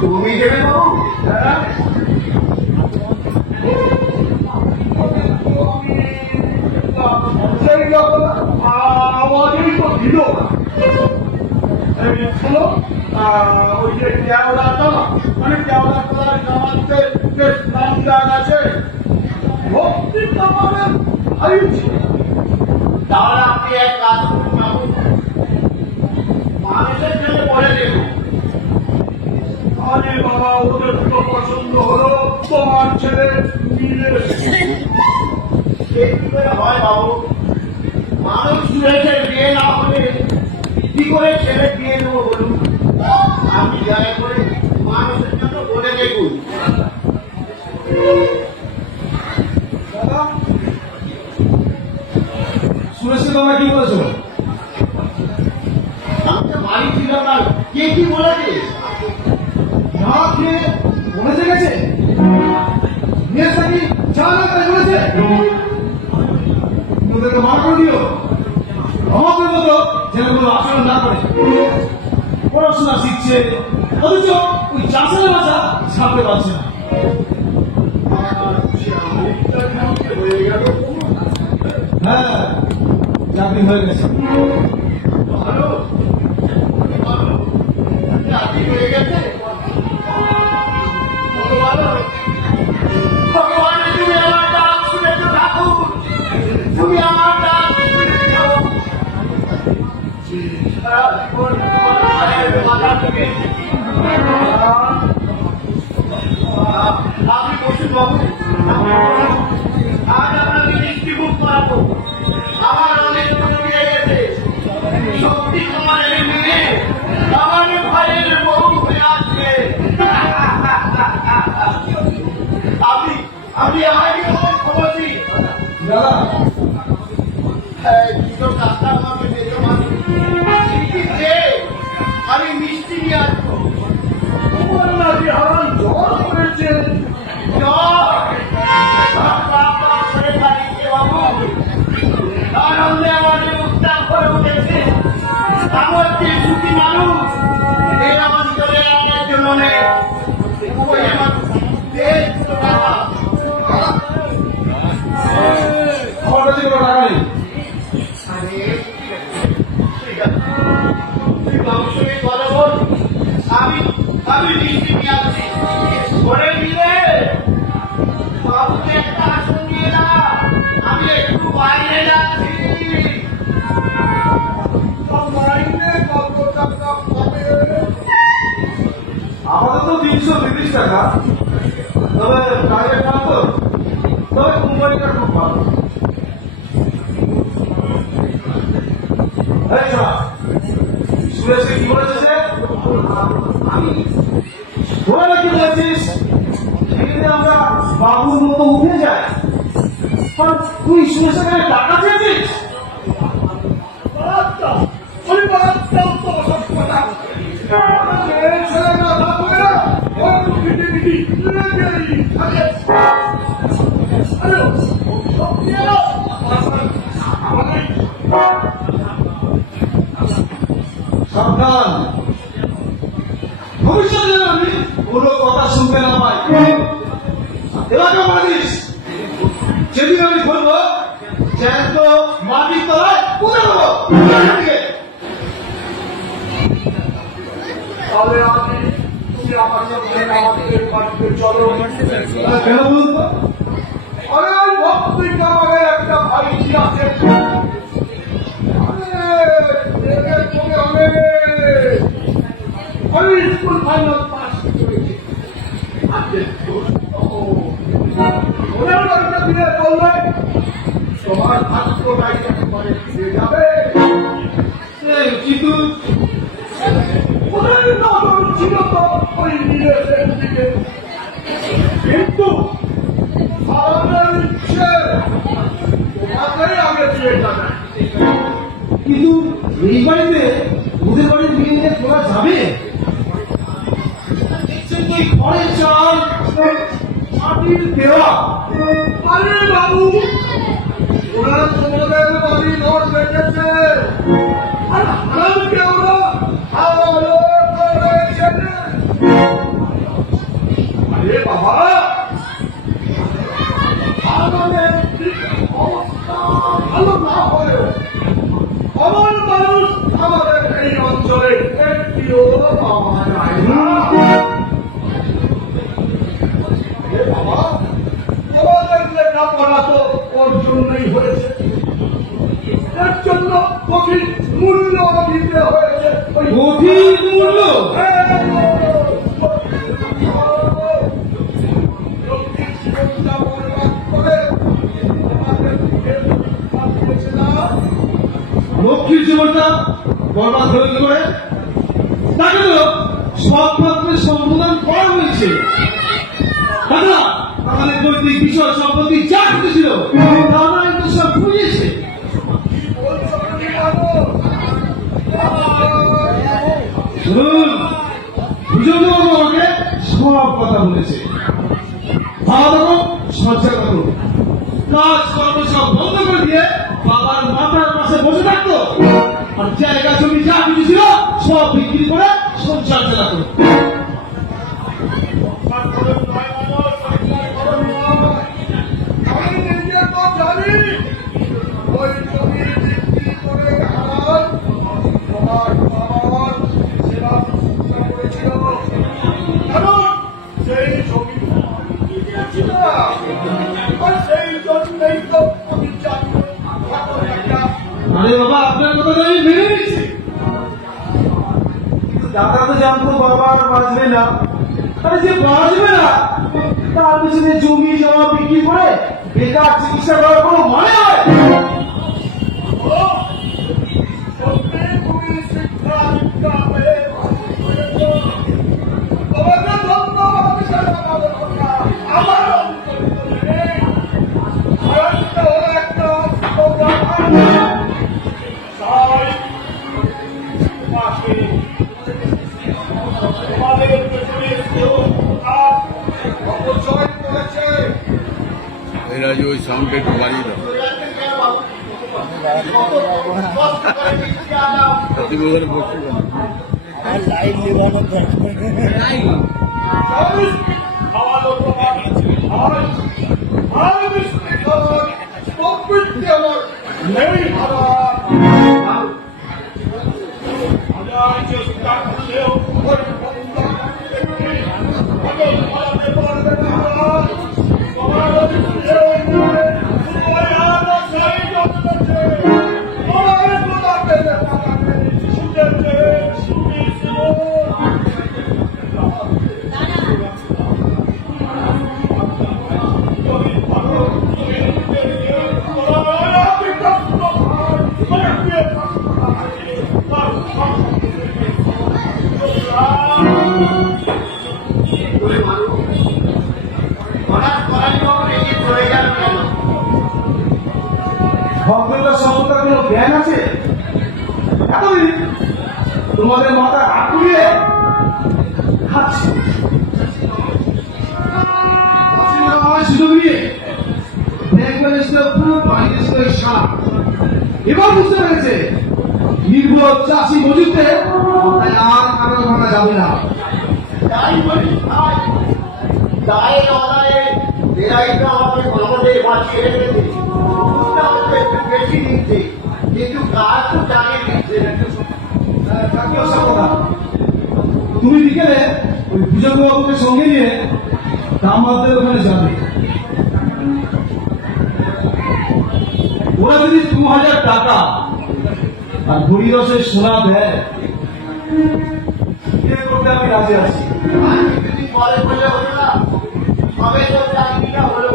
তুমি দেবে বাবু? হ্যাঁ, সেই যখন আমাদেরই তো দিল না। এই শোনো, ওই যে কেওড়াটা, মানে কেওড়া তলার জামাতে বেশ নাম ডাক আছে, ভক্তি কামানের ভাই ছিল। তাহলে আপনি এক কাজ করুন বাবু, মানুষের জন্য বলে দেবো। আরে বাবা, ওদের তো পছন্দ হলো তোমার ছেলে মিলে। সে কি করে হয় বাবু? মানুষ সুরেশের বিয়ে না হলে কি করে ছেলে বিয়ে দেবো বলুন? আপনি দয়া করে মানুষের জন্য বলে দেখুন। দাদা, সুরেশকে তোমরা কি বলেছো? আমি তো বাড়ি ছিল না, কে কি বলেছে? না খেয়ে বলেছে গেছে মেয়ে নাকি যা না তাই বলেছে। ওদেরকে মার করে দিও, আমাদের মতো যেন কোনো আচরণ না করে। পড়াশোনা শিখছে, অথচ ওই চাষের বাচ্চা ছাড়তে পারছে না। হয়ে গেল হ্যাঁ, চাকরি হয়ে গেছে। ভালো ভালো, চাকরি হয়ে গেছে। ভালো, ভগবান তুমি আমার ডাক শুনেছো ঠাকুর, তুমি আমার ডাক শুনেছো। সারা জীবন তোমার মায়ের মাথা থেকে আপনি বসুন বাবু, আজ আপনাকে মিষ্টি মুখ করাবো। আমার অনেক জমিয়ে গেছে, সত্যি তোমার এই মেয়ে আমার ভাইয়ের বউ হয়ে আসছে। আমি আগে খবরছি দাদা, দুটো ডাক্তার আমাকে দেখে মানুষ আমি মিষ্টি নিয়ে আসবো। তোমার নাকি হারান জ্বর করেছে। আনন্দে আমাদের উত্তাপ করে উঠেছে। আমার যে সুখী মানুষ এই অঞ্চলে আমার জন্য নেই। ওই আমার দেশ টাকা আমার কাছে কোনো টাকা নেই। আমি মিষ্টি নিয়ে আসছি ঘরে দিলে বাবুকে একটা আসন নিয়ে না, আমি একটু বাইরে যাচ্ছি। মাইনে কত টাকা পাবে? আমাদের তো 330 টাকা, তবে প্রাইভেট কাজ তো, তবে কোম্পানিটা খুব ভালো। সুরেশকে কি বলেছে? আমি তোরা নাকি বলেছিস সেদিনে আমরা বাবুর মতো উঠে যাই, আর তুই সুরেশের কাছে টাকা চেয়েছিস? বাচ্চা, ওই বাচ্চাও তো সব কথা। ছেলে না থাকবে না, ওই তো পিটি পিটি লেগেই থাকে। আরে, সব দিয়ে দাও। সাবধান, ভবিষ্যতে যেন আমি কোনো কথা শুনতে না পাই। এলাকা মানিস, সেদিন আমি বলবো জ্যান্ত মাটির তলায় পুঁতে দেবো। তাহলে আমি তুমি আমার সঙ্গে আমাদের বাড়িতে চলো। কেন বলুন তো? আরে ওই ভক্তি কামানের একটা ভাই আছে। আমি স্কুল ফাইনাল পাস করেছি। ওনার বাড়িতে দিয়ে বলবে তোমার ভাগ্য গাড়িটা ঘরে ফিরে যাবে। কিন্তু ওদের নজর ছিল তো ওই বিদেশের দিকে, কিন্তু আমাদের ইচ্ছে তোমাকেই আগে দিয়ে যাবে। কিন্তু এই বাড়িতে ওদের বাড়ির কেওড়া আরে বাবু ওরা তোমাদের বাড়ি নোট বেঁচেছে আর হারাম কেওড়া ভালো করেছে আরে বাবা আমাদের অবস্থা ভালো না হলে আমার মানুষ আমাদের এই অঞ্চলে একটিও পাওয়া যায় না বাবা তোমাদের লেখাপড়া তো ওর জন্যই হয়েছে এর জন্য কঠিন মূল্য দিতে হয়েছে কঠিন মূল্য লক্ষ্মীর জীবনটা বরবাদ হয়ে করে তাকে তো সব মাত্রের সম্বোধন করা হয়েছে দাদা আমাদের নৈতিক বিষয় সম্পত্তি যা কিছু ছিল দাদা তো সব বুঝেছে শুনুন বুঝুন আমাকে সব কথা বলেছে খাওয়া দাওয়া সজ্জা করো কাজ কর্ম সব বন্ধ করে দিয়ে বাবার মাথার পাশে বসে থাকতো আর জায়গা জমি যা কিছু ছিল সব বিক্রি করে সংসার চালাতো আমি নিজে তো জানি ওই জমি বিক্রি করে তোমার বাবার সেবা শুশ্রূষা করেছিল কারণ সেই জমি ছিল আর সেই জন্যই তো আমি জানি আরে বাবা আপনার কথা আমি মেনে নিচ্ছি দাদা তো জানতো বাবা আর বাঁচবে না আরে যে বাঁচবে না তার পিছনে জমি জমা বিক্রি করে বেকার চিকিৎসা করার কোনো মানে হয় এরা যে ওই সাউন্ডটা একটু বাড়িয়ে দাও তুমি ওখানে বসতে পারো ভদ্রতা সভ্যতার কোনো জ্ঞান আছে এতদিন তোমাদের মাথা হাত তুলিয়ে খাচ্ছে সুযোগ নিয়ে দেখবেন পুরো বাড়িতে ছিল সাপ এবার বুঝতে পেরেছে নির্ভর চাষি মজুরদের আর কারণ ভাঙা যাবে না তাই বলি ভাই দায়ে অদায়ে এরাই তো আমাদের বাঁচিয়ে রেখেছে একটু বেশি নিচ্ছে কিন্তু কাজ তো জানিয়ে দিচ্ছে তুমি বিকেলে ওই পুজো বাবুকে সঙ্গে নিয়ে দামবাদের ওখানে যাবে ওরা যদি 2000 টাকা আর হরিরসের সোনা দেয় বিয়ে করতে আমি রাজি আছি যদি পরে বলে হলো না তবে তো চাকরিটা হলো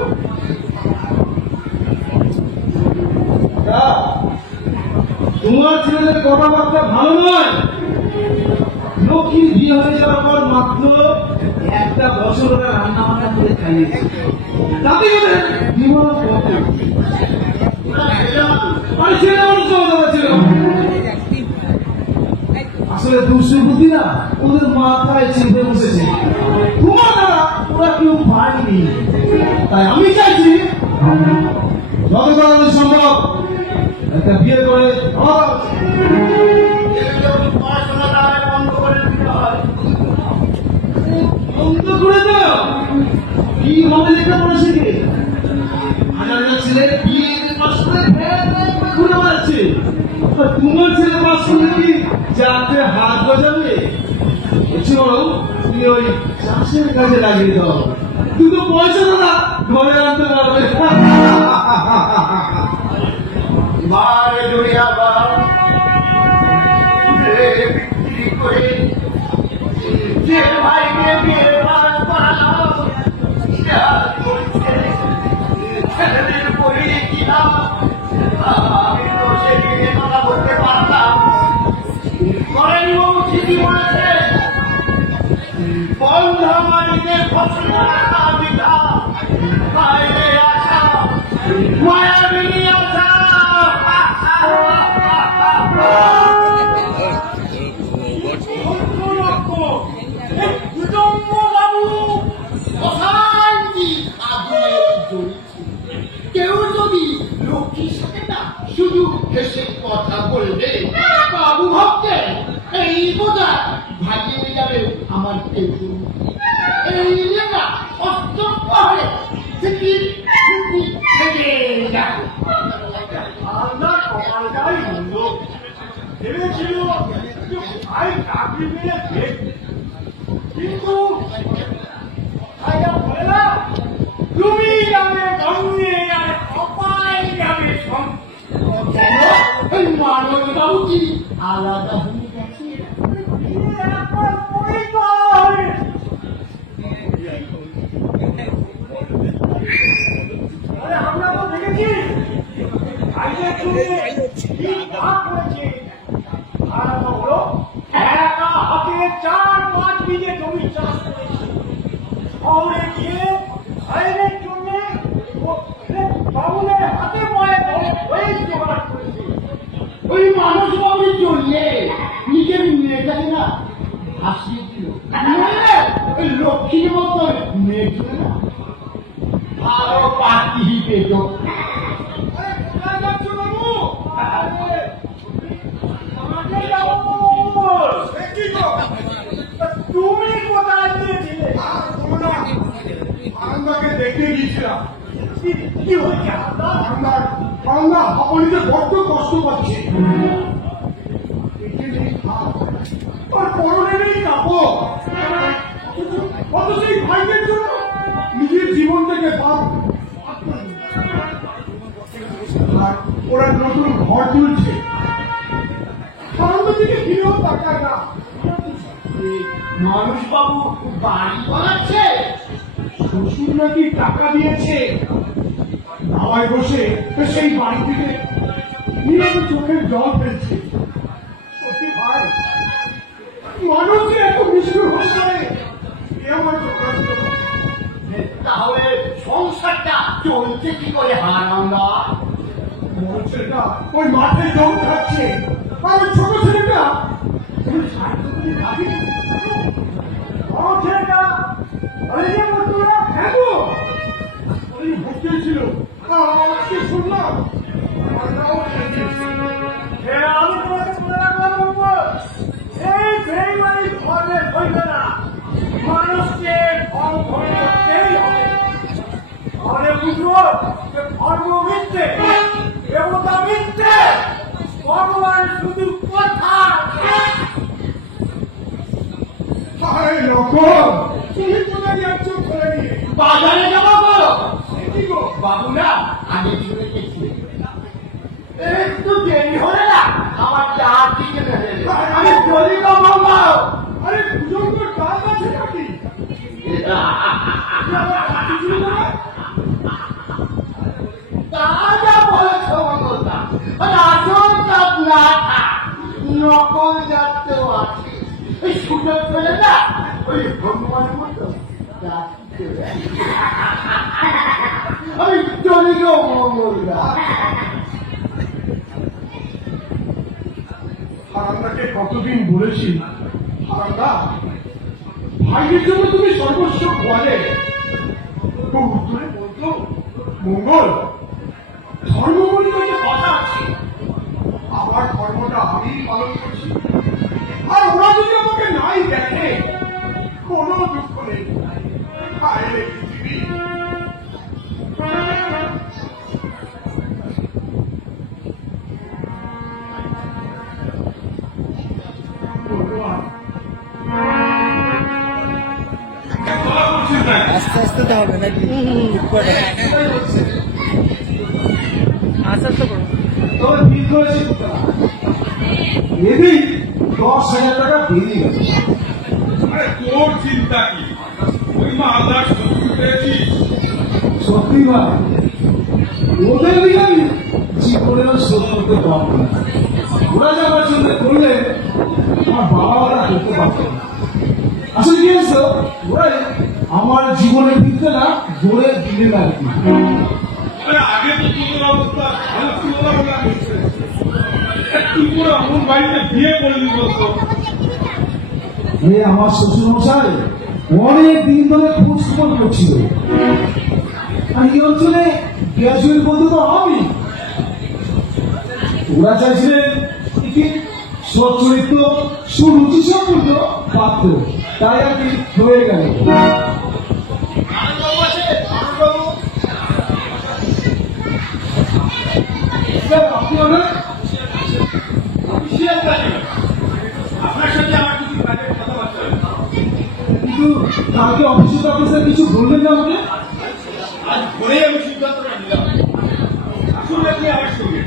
তোমার ছেলেদের কথাবার্তা ভালো নয় লক্ষ্মীর বিয়ে হয়ে যাওয়ার পর মাত্র একটা বছর ওরা রান্না বান্না করে খাইয়েছে তাতে ওদের জীবন ছেলে মানুষ ছিল আসলে দুষ্টবুদ্ধি না ওদের মাথায় চেপে বসেছে। তোমার দ্বারা ওরা কেউ পারেনি। তাই আমি চাইছি যত তাড়াতাড়ি সম্ভব একটা বিয়ে করে পড়াশোনাটা বন্ধ করে দিতে হয়। বন্ধ করে দাও। কি হবে লেখাপড়া শিখে হাজার হাজার ছেলে বিয়ে পাস করে ঘুরে বেড়াচ্ছে। আর তোমার ছেলে পাস করলে কি যাতে হাত বাজাবে? চলো তুমি ওই চাষের কাজে লাগিয়ে দাও, দুটো পয়সা দাদা ঘরে আনতে পারবে। মার দুনিয়া বিক্রি করে যে ভাইকে বিয়ে করালাম ছেলেদের পড়িয়ে কিনা আমি তো সেদিকে কথা বলতে পারতাম। করেন বাবু ঠিকই বলেছে, বন্ধ বাড়িতে ফসল বিধা বাইরে আসা মায়াবিনী আসা। কেউ যদি লক্ষ্মীর সাথে না শুধু হেসে কথা বলবে, বাবু ভাবতে এই বোঝা ভাগিয়ে যাবে আমার পেটু। এই লেখা অস্ত পাহাড়ে থেকে থেকে যাবে। আপনার কপালটাই বন্ধ। ভেবেছিল যে ভাই চাকরি পেয়ে দেখবে, কিন্তু ভাইয়া বলে না, তুমি যাবে গঙ্গে আর কপাল যাবে সঙ্গে। এই মানব বাবু কি আলাদা হয়ে গেছে? এখন পরিচয়। আরে আমরা তো দেখেছি ভাইয়ের সঙ্গে কি ভাগ করেছে। আর হলো একা হাতে 4-5 বিঘে জমি চাষ করেছে। শহরে গিয়ে ভাইয়ের জন্য বাবুদের হাতে বয়ে ওই জোগাড় করেছে। ওই মানুষ বাবুর জন্য নিজের মেয়েটাকে না হাসিয়ে দিল। ওই লক্ষ্মীর মতো মেয়ে ছিল না, ভালো পাখি পেত। আরে কোথায় যাচ্ছ বাবু? আরে আমাকে যাবো। কি গো? তুমি কোথায় গিয়েছিলে? আমাকে দেখতে গিয়েছিলাম। কি হয়েছে? আমরা হাঁপানিতে বড্ড কষ্ট পাচ্ছি। আর পরনে নেই কাপড়, অথচ এই ভাইদের জন্য নিজের জীবন থেকে বাদ। আর ওরা নতুন ঘর তুলছে, সামনের দিকে ফিরেও তাকায় না। মানুষ বাবু বাড়ি বানাচ্ছে। শ্বশুর নাকি টাকা দিয়েছে, দাওয়ায় বসে সেই বাড়ি থেকে নিজের চোখের জল ফেলছে। সত্যি ভাই, মানুষ যে এত নিষ্ঠুর হতে পারে এ আমার চোখে ছিল না। তাহলে সংসারটা চলছে কি করে হারান্দা? বড় ছেলেটা ওই মাঠে জল খাচ্ছে, আর ওই ছোট ছেলেটা ওই সাহায্য করে খাবি। বড় ছেলেটা আরে যে বন্ধুরা হ্যাঁ ওই ভর্তি ছিল, আজকে শুনলাম আমরাও খেয়েছি। আমি তোমাকে বলে রাখলাম বলবো, এই বেইমানি ধর্মে হইবে না। মানুষকে ফল ভোগ করতেই হবে। তাহলে বুঝবো যে ধর্ম মিথ্যে, দেবতা মিথ্যে, ভগবান শুধু কথা। আরে নকল, তুমি কোথায় যাচ্ছ ধরে নিয়ে? বাজারে যাবো গো। কি গো? বাবু না আগে চলে গেছি, একটু দেরি হলে না আমার চার দিকে আমি চলি গো বাবা। আরে দুজন তো কাজ আছে নাকি? তাজা বলেছ মঙ্গলদা, আসল কাজ না থাক, নকল যাত্রেও আছে। ওই সুযোগ পেলে না ওই ভগবানের মতো আমি চলি গো মঙ্গলদা। হারান্দাকে কতদিন বলেছি, হারান্দা ভাইয়ের জন্য তুমি সর্বস্ব বলে তো উত্তরে বলতো, মঙ্গল ধর্ম বলে তো একটা কথা আছে, আমার ধর্মটা আমি পালন করছি, আর ওরা যদি আমাকে নাই দেখে কোনো দুঃখ নেই। হায় রে পৃথিবী, ভগবান আস্তে আস্তে তো হবে নাকি আস্তে আস্তে করো। তবে ঠিক হয়েছে এদিক 10,000 টাকা বেরিয়ে গেছে। আরে তোর চিন্তা কি, ওই মালদার শত্রু পেয়েছি। সত্যি ভাই, ওদের দিকে আমি জীবনেও শোধ করতে পারবো না। ওরা যে আমার জন্য করলে আমার বাবা ওরা করতে পারতো না। আসলে কি হয়েছে, ওরা আমার জীবনের ভিতরে না গড়ে দিলে না আর কি। আরে আগে তো তোর অবস্থা ভালো ছিল না বলে আমি তুই করে আমার বাড়িতে বিয়ে করলি বলতো। আমার শ্বশুর মশাই অনেক দিন ধরে খোঁজ খবর করছিল, আর এই অঞ্চলে গ্রাজুয়েট বলতে তো আমি। ওরা চাইছিলেন একটি সচ্চরিত্র সুরুচি সম্পূর্ণ পাত্র, তাই আর কি হয়ে গেল। আপনি আপনার সাথে আমার কিছু কাজের কথাবার্তা হয়েছে। কিন্তু কালকে অফিসের অফিসার কিছু বললেন না আমাকে? আজ ভোরে আমি সিদ্ধান্তটা নিলাম, আসুন আপনি আমার সঙ্গে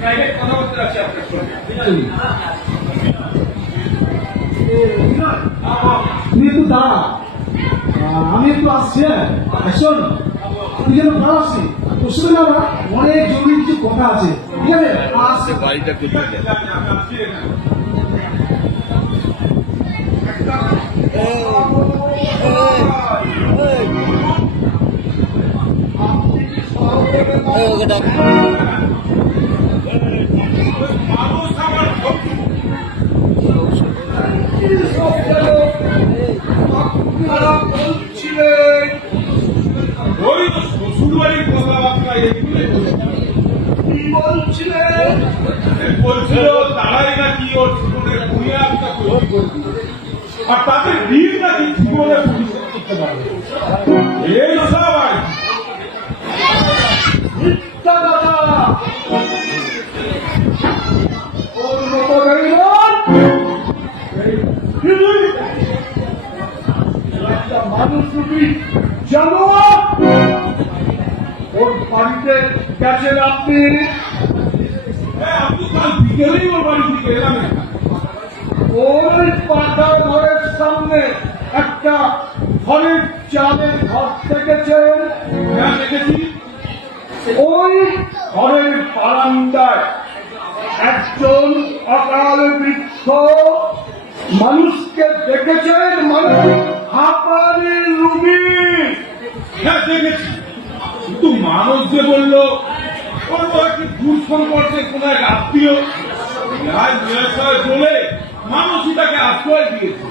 প্রাইভেট কথাবার্তা আছে আপনার সঙ্গে। তুই একটু দাঁড়া, আমি একটু আসছি। শোন, তুই যেন দাঁড়াচ্ছি, তোর সঙ্গে না আমরা অনেক জরুরি কিছু কথা আছে, ঠিক আছে? আসছে বাড়িটা কোথায়? মানুষ আমার বলছিলেন ওই তো শ্বশুর বাড়ির কথাবার্তা এগুলো কি বলছিলেন? বলছিল তারাই নাকি ওর জীবনের বুনিয়াদটা তৈরি করবে, আর তাদের ঋণ নাকি জীবনে পরিশোধ করতে পারবে। এই সবাই মিথ্যা কথা, ওর মতো বেইমান একটা মানুষ রূপী জানোয়ার ওর বাড়িতে গেছেন আপনি। আপনি কাল বিকেলেই ওর বাড়ি থেকে এলাম, ওই পাকা ঘরের সামনে একটা ঘরের চালের ঘর দেখেছেন? হ্যাঁ দেখেছি। ওই ঘরের বারান্দায় একজন অকাল বৃদ্ধ মানুষকে দেখেছেন, মানুষ হাঁপানি রুগী। হ্যাঁ দেখেছি, কিন্তু মানুষ যে বললো ওর একটি দূর সম্পর্কে কোন এক আত্মীয় বলে মানুষই তাকে আশ্রয় দিয়েছে।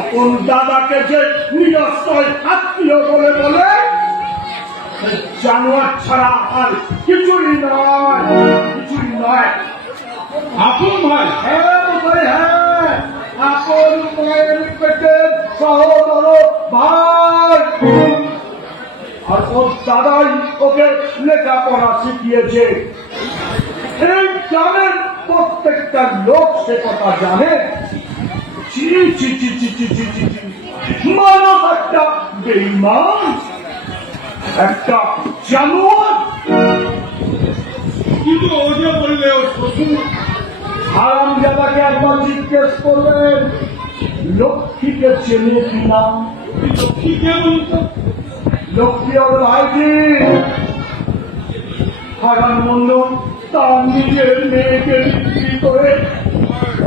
আপন দাদাকে যে নিরস্ত্রয় আত্মীয় বলে বলে জানোয়ার ছাড়া আর কিছুই নয়, কিছুই নয়। আপন ভাই? হ্যাঁ ভাই, হ্যাঁ, আপন মায়ের পেটের সহোদর ভাই। আর ওর দাদাই ওকে লেখাপড়া শিখিয়েছে। এই গ্রামের প্রত্যেকটা লোক সে কথা জানে। চি চি চি চি চি চি চি চি, মানব একটা বেঈমান, একটা জানোয়ার। কিন্তু ও যে বললে ওর শ্বশুর হারামজাদাকে একবার জিজ্ঞেস করবেন লক্ষ্মীকে চেনে কিনা। লক্ষ্মীকে বলতো? লক্ষ্মী ওর ভাইজি হারান মন্দ তার নিজের মেয়েকে বিক্রি করে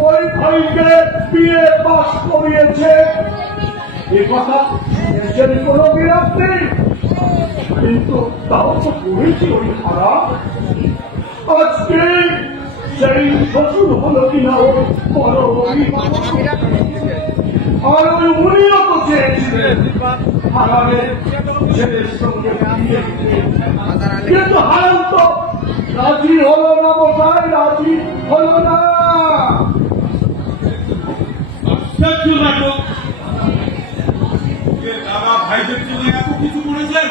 ওই ভাইকে বিয়ে পাস করিয়েছে। এ কথা এর কোনো বিরাট নেই। কিন্তু তাও তো করেছি ওই খারাপ। আজকে সেই শ্বশুর হলো কিনা ওর বড় অভিমান। আর ওই উনিও তো চেয়েছিলেন হারানের ছেলের সঙ্গে বিয়ে দিতে। কিন্তু হারান তো রাজি হলো না, বোঝায় রাজি হলো না। আশ্চর্য নাটক। যে দাদা ভাইদের জন্য এত কিছু করেছেন,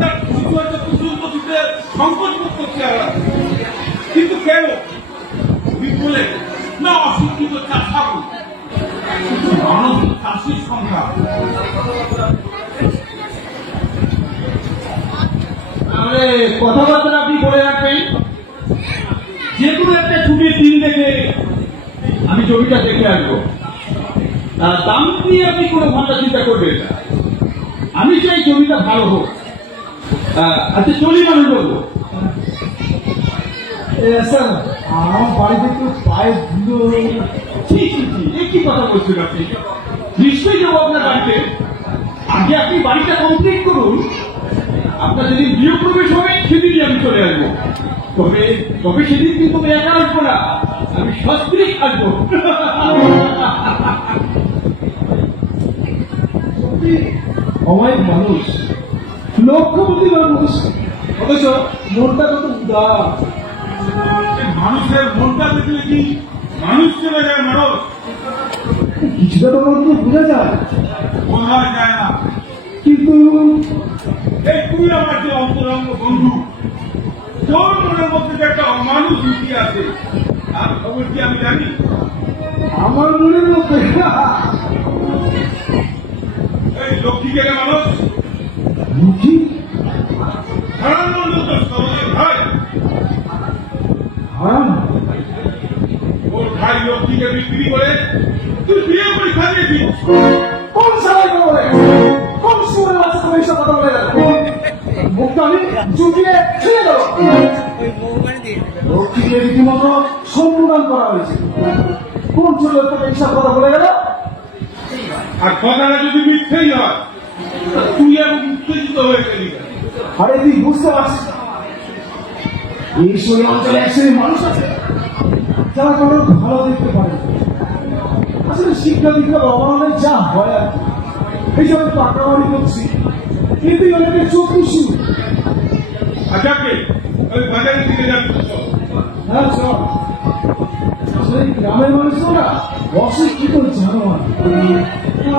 তার কিছু একটা পর্যন্ত দিতে সংকট বোধ করছে ওরা। কিন্তু কেন বলে না অশিক্ষিত চাষাবু মানব চাষির সংখ্যা। তাহলে কথাবার্তা আপনি বলে রাখবেন। যে কোনো একটা ছুটির দিন দেখে আমি জমিটা দেখে আসবো। দাম নিয়ে আপনি কোনো ভাবনা চিন্তা করবেন না। আমি চাই জমিটা ভালো হোক। আচ্ছা চলি মানুষ বলবো। স্যার আমার বাড়িতে তো পায়ে ধুলো। কি কথা বলছেন আপনি? নিশ্চয়ই যাবো আপনার বাড়িতে। আগে আপনি বাড়িটা কমপ্লিট করুন। আপনার যেদিন গৃহ প্রবেশ হবে সেদিনই আমি চলে আসবো। তবে তবে সেদিন কিন্তু আমি একা আসবো না, আমি সস্ত্রীক আসবো। অমায়িক মানুষ, লক্ষ্যপতি মানুষ, অথচ মনটা কত উদার। মানুষের মনটা দেখলে কি মানুষ চলে যায়? মানুষ কিছুটা তো মন তো বোঝা যায়, বোঝা যায় না। কিন্তু এই তুই আমার যে অন্তরঙ্গ বন্ধু, তোর মনের মধ্যে যে একটা অমানুষ লুকিয়ে আছে, তার খবর কি আমি জানি? আমার মনের মধ্যে এই লক্ষ্মী কেটে মানুষ লুকি সারানন্দ তো সরোজের ভাই। হারাম। ওর ভাই লক্ষ্মীকে বিক্রি করে তুই বিয়ে পরীক্ষা দিয়েছিস। কোন সালাই বলে, কোন সময় আছে তুমি এসব কথা বলে গেল? মুখটা আমি চুটিয়ে ছেড়ে দেবো। লক্ষ্মীকে রীতিমতো সম্বোধন করা হয়েছে। কোন ছোট লোকটা এইসব কথা বলে গেল? আর কথাটা যদি মিথ্যেই হয়, তুই এখন উত্তেজিত হয়ে গেলি। আরে তুই বুঝতে পারছিস না, এই শরীর অঞ্চলে এক শ্রেণীর মানুষ আছে যারা কোনো ভালো দেখতে পারে না। আসলে শিক্ষা দীক্ষার অবদানে যা হয় আর কি। এই যে আমি পাকাবাড়ি করছি, কিন্তু অনেকের চোখ খুশি। আচ্ছা কে ওই বাজারের দিকে যাচ্ছ? হ্যাঁ চল। আসলে গ্রামের মানুষরা অশিক্ষিত জানোয়ার।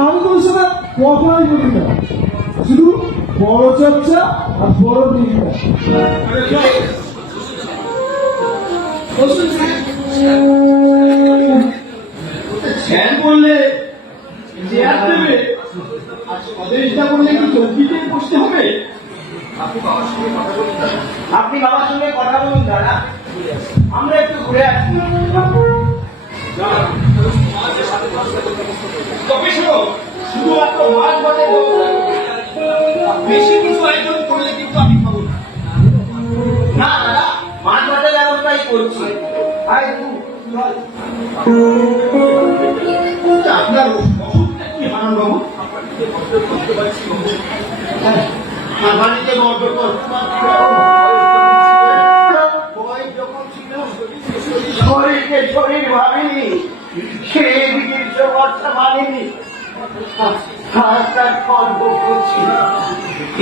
আমি তো ওই সময় কথাই বলি না, শুধু বড় চর্চা আর বড় নিন্দা। আরে চল। ধ্যান করলে চেয়ার দেবে, আর স্বদেশটা করলে কি চৌকিতে বসতে হবে? আপনি বাবার সঙ্গে কথা বলুন দাদা, আমরা একটু ঘুরে আসি। তবে শোনো, শুধুমাত্র মাছ ভাতের ব্যবস্থা করো। বেশি কিছু আয়োজন করলে কিন্তু আমি খাবো না। না দাদা, মাছ ভাতের ব্যবস্থাই করছি। আয় তুই, চল। আপনার অসুখটা কি হারান বাবু? আমার বাড়িতে বড্ড কষ্ট পাচ্ছিল। বয়স যখন ছিল, শরীরকে শরীর ভাবেনি, সেই চিকিৎস খরচা মানেনি। আর তার ফল ভোগ করছি।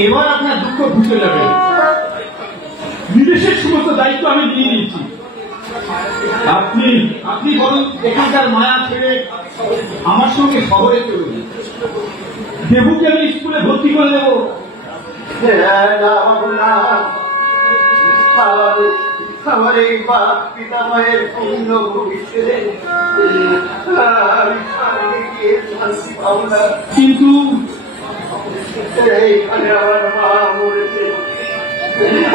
এবার আপনার দুঃখ ঘুচে যাবে। বিদেশের সমস্ত দায়িত্ব আমি নিয়ে নিয়েছি। আপনি আপনি বরং এখানকার মায়া ছেড়ে আমার সঙ্গে শহরে চলুন। দেবুকে আমি স্কুলে ভর্তি করে দেবো। আমার এই বাপ পিতামহের পূর্ণ ভবিষ্যতে আমি স্বর্গে গিয়ে শান্তি পাবো না। কিন্তু এইখানে আমার মা মরেছে,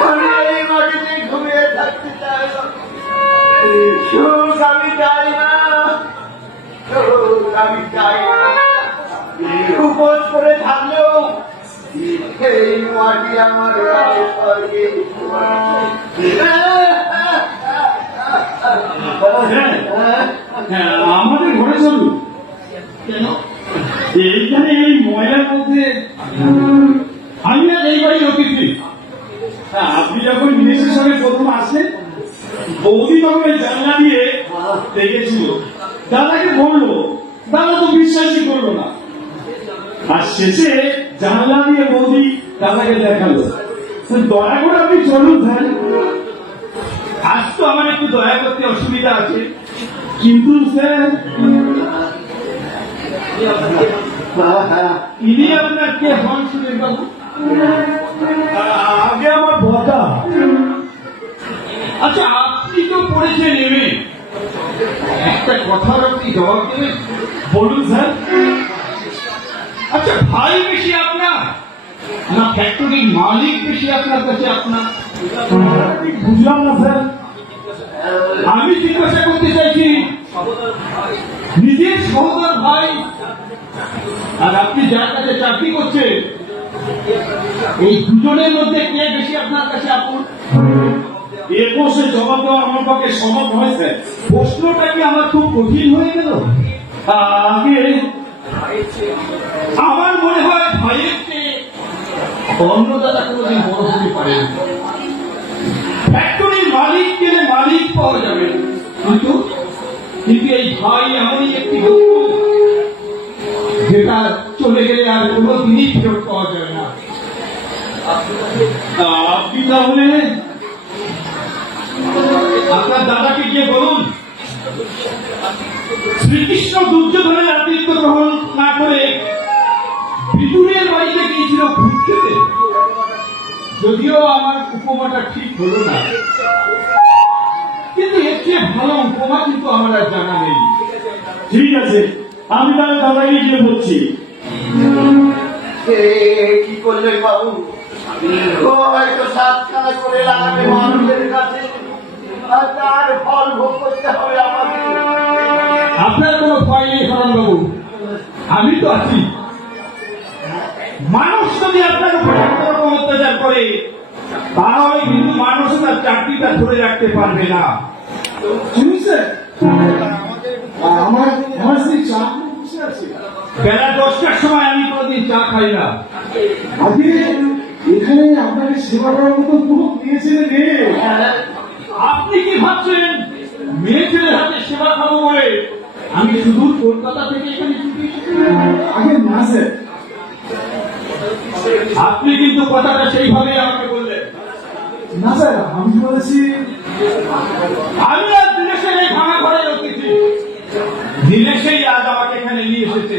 আমি এই মাটিতে ঘুমিয়ে থাকতে চাই না। সুখ আমি চাই না, সুখ আমি চাই না। উপোস করে থাকলেও এই মাটি আমার স্বর্গে। হ্যাঁ, আমাদের ঘরে চলুন। কেন? এইখানে এই ময়লার মধ্যে আমি না এই বাড়ির অতিথি বৌদি তখন জানলা দিয়ে দেখেছিল, দাদাকে বললো, দাদা তো বিশ্বাসই করলো না। আর শেষে জানলা দিয়ে বৌদি দাদাকে দেখালো, দয়া করে আপনি চলুন স্যার। আজ তো আমার একটু দয়া করতে অসুবিধা আছে, কিন্তু স্যার ইনি আপনার কে হন সুনীল বাবু? আগে আমার বদা। আচ্ছা, আপনি তো পড়েছেন এমএ, একটা কথার আপনি জবাব দেবেন? বলুন স্যার। আচ্ছা, ভাই বেশি আপনার না ফ্যাক্টরির মালিক বেশি আপনার কাছে আপনার? বুঝলাম না স্যার। আমি জিজ্ঞাসা করতে চাইছি, নিজের সহোদর ভাই আর আপনি যার কাছে চাকরি করছেন, এই দুজনের মধ্যে কে বেশি আপনার কাছে আপন? এ প্রশ্নে জবাব দেওয়া আমার পক্ষে সম্ভব নয় স্যার। প্রশ্নটা কি আমার খুব কঠিন হয়ে গেল? আগে আমার মনে হয় ভাইয়ের চেয়ে অন্নদাতা কোনোদিন বড় হতে পারেন। ফ্যাক্টরির মালিক গেলে মালিক পাওয়া যাবে, কিন্তু এই ভাই এমনই একটি বস্তু যেটা চলে গেলে আর কোনোদিনই ফেরত পাওয়া যাবে না। আপনি তাহলে আপনার দাদাকে গিয়ে বলুন, শ্রীকৃষ্ণ দুর্যোধনের আতিথ্য গ্রহণ না করে বিদুরের বাড়িতে গিয়েছিল ভূত খেতে। যদিও আমার উপমাটা ঠিক হলো না, কিন্তু এর চেয়ে ভালো উপমা কিন্তু আমার আর জানা নেই। ঠিক আছে, আমি তাহলে দাদাকে গিয়ে বলছি। কি করলেন বাবু? ও হয়তো সাতখানা করে লাগাবে মানুষের কাছে, আর তার ফল ভোগ করতে হবে আমাকে। আপনার কোনো ভয় নেই শরণ বাবু, আমি তো আছি। মানুষ যদি আপনার উপর এরকম অত্যাচার করে, তাহলে কিন্তু মানুষ তার চাকরিটা ধরে রাখতে পারবে না। আমার সেই চা বসে আছে, বেলা 10টার সময় আমি কোনোদিন চা খাই না। আগে এখানে আপনাকে সেবা করার মতো লোক দিয়েছিলেন। আপনি কি ভাবছেন মেয়ে ছেলের হাতে সেবা খাবো বলে আমি সুদূর কলকাতা থেকে এখানে ছুটি এসেছি? আগে না স্যার, আপনি কিন্তু কথাটা সেইভাবে আমাকে বললেন না স্যার। আমি বলেছি আমি আর দিনেশের এই ভাঙা ঘরে অতিথি, দিনেশেই আজ আমাকে এখানে নিয়ে এসেছে।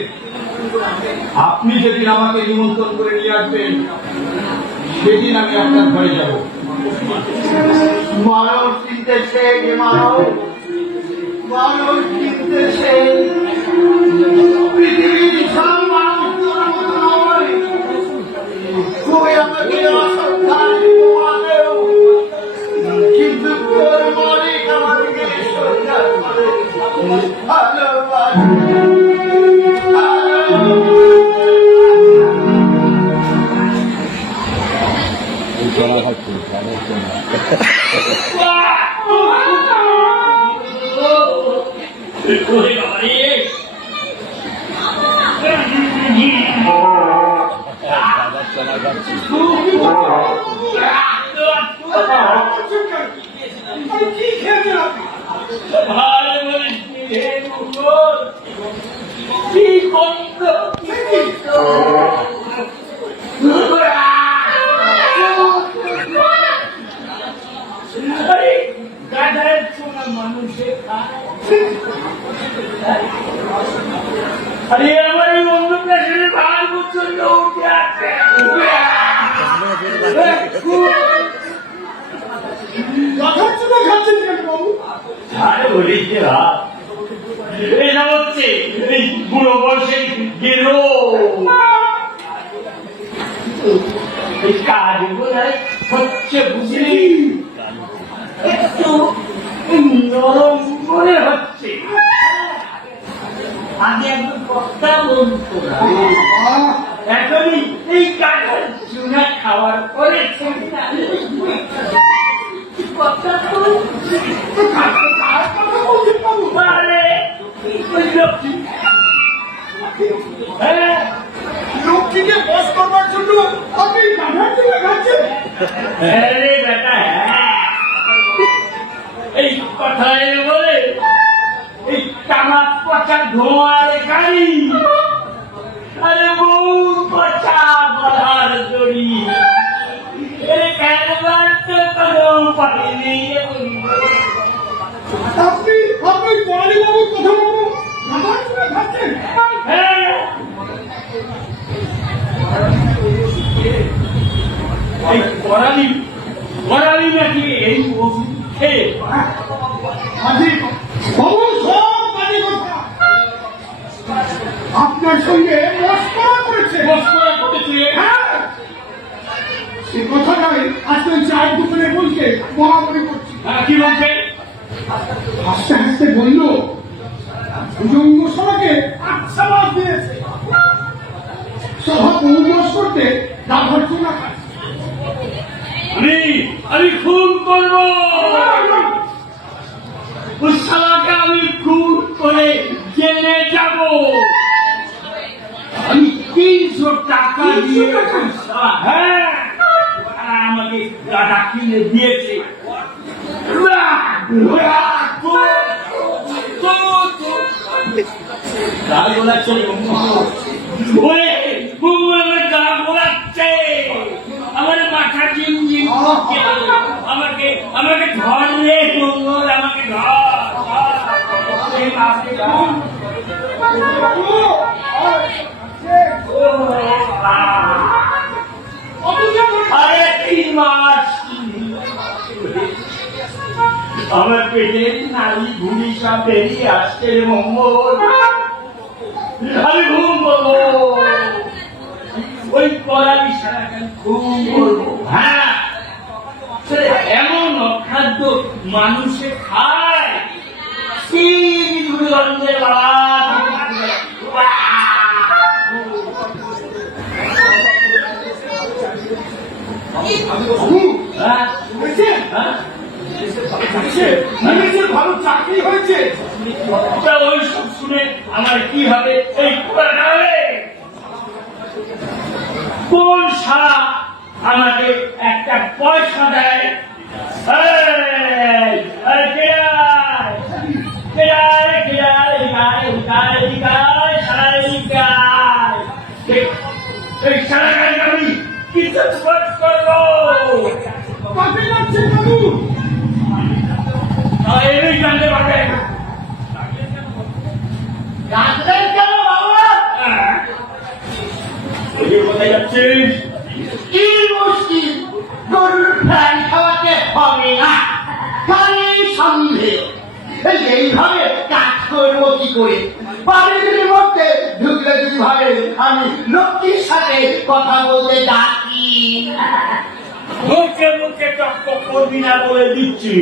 আপনি যেদিন আমাকে নিমন্ত্রণ করে নিয়ে আসবেন, সেদিন আমি আপনার ঘরে যাব। মানব চিনতেছে, মানব চিনতেছে। পৃথিবীর সব মানুষ তোর মতো নয়। তুই আমাকে অসম্মান মানেও, কিন্তু তোর মালিক আমাকে শ্রদ্ধা করে, ভালোবাসে। চলা হচ্ছে চলা হচ্ছে না। দাদা চলা যাচ্ছে। আরে আমার এই বন্ধু প্রেসিডেন্ট ভাই প্রচন্ড উঠে আছে। আরে বলিস যে রাত এটা হচ্ছে এই বুড়ো বয়সে গেল এই কাজ বোধহয় হচ্ছে, বুঝলি? একটু নরম মনে হচ্ছে। আগে একদম কথা বলতো না, এখনই এই কাঠের চুনা খাওয়ার পরে কথা লক্ষ্মীকে বস করবার জন্য আপনি কাঁঠাল চুলা খাচ্ছেন? বেটা, এই কথায় বলে এই তামাক পচা ধোঁয়ার গাড়ি, আরে বউ পচা গলার দড়ি, এর কারবার তো কোনো উপায় নেই। আপনি করালি বাবুর কথা বলবো মাথায় তুলে খাচ্ছেন। হ্যাঁ, এই করালি নাকি এই ওষুধ খেয়ে আজি বাবু সব বাজে কথা। আপনার সঙ্গে মস্করা করেছে। মস্করা করেছে। হ্যাঁ, সে কথা নয়, আজকে চার দুপুরে বলছে মহামারী করছি। কি বলছে? হাসতে হাসতে বলল ভুজঙ্গ সভাকে আচ্ছা বাদ দিয়েছে, সভা পৌঁছ করতে দাভার চুনা খাচ্ছে। আমি খুন করবো, ওই শালাকে আমি খুন করে জেলে যাব। আমি 300 টাকা দিয়ে, হ্যাঁ, আমাকে গাড়া কিনে দিয়েছে। গা গোলাচ্ছে, গা গোলাচ্ছে, আমার মাথা ঝিমঝিম করছে। আমাকে ধর রে মঙ্গল, আমাকে ধর। আরে 3 মাস আমার পেটের নারী ভূমি সব বেরিয়ে আসছে রে মঙ্গল। আমি ঘুম করবো, ওই করালি সারা ঘুম করবো। হ্যাঁ, এমন অখাদ্য মানুষে খায়, গন্ধের বাবা। ভালো চাকরি হয়েছে, ওই সব শুনে আমার কি হবে? এই কোন সারা আমাকে একটা পয়সা দেয়? আমি কিছু করবো পাশে যাচ্ছে বাবু। এই জানতে পারবে ডাকলেন কেন বাবা? কোথায় যাচ্ছিস? কি মুশকিল, গরুর ফ্রাই খাওয়াতে হবে না, খালি সন্দেহ। এইভাবে কাজ করবো কি করে? বাড়ির মধ্যে ঢুকলে যদি ভাবে আমি লক্ষ্মীর সাথে কথা বলতে ডাকি। মুখে মুখে তর্ক করবি না বলে দিচ্ছি।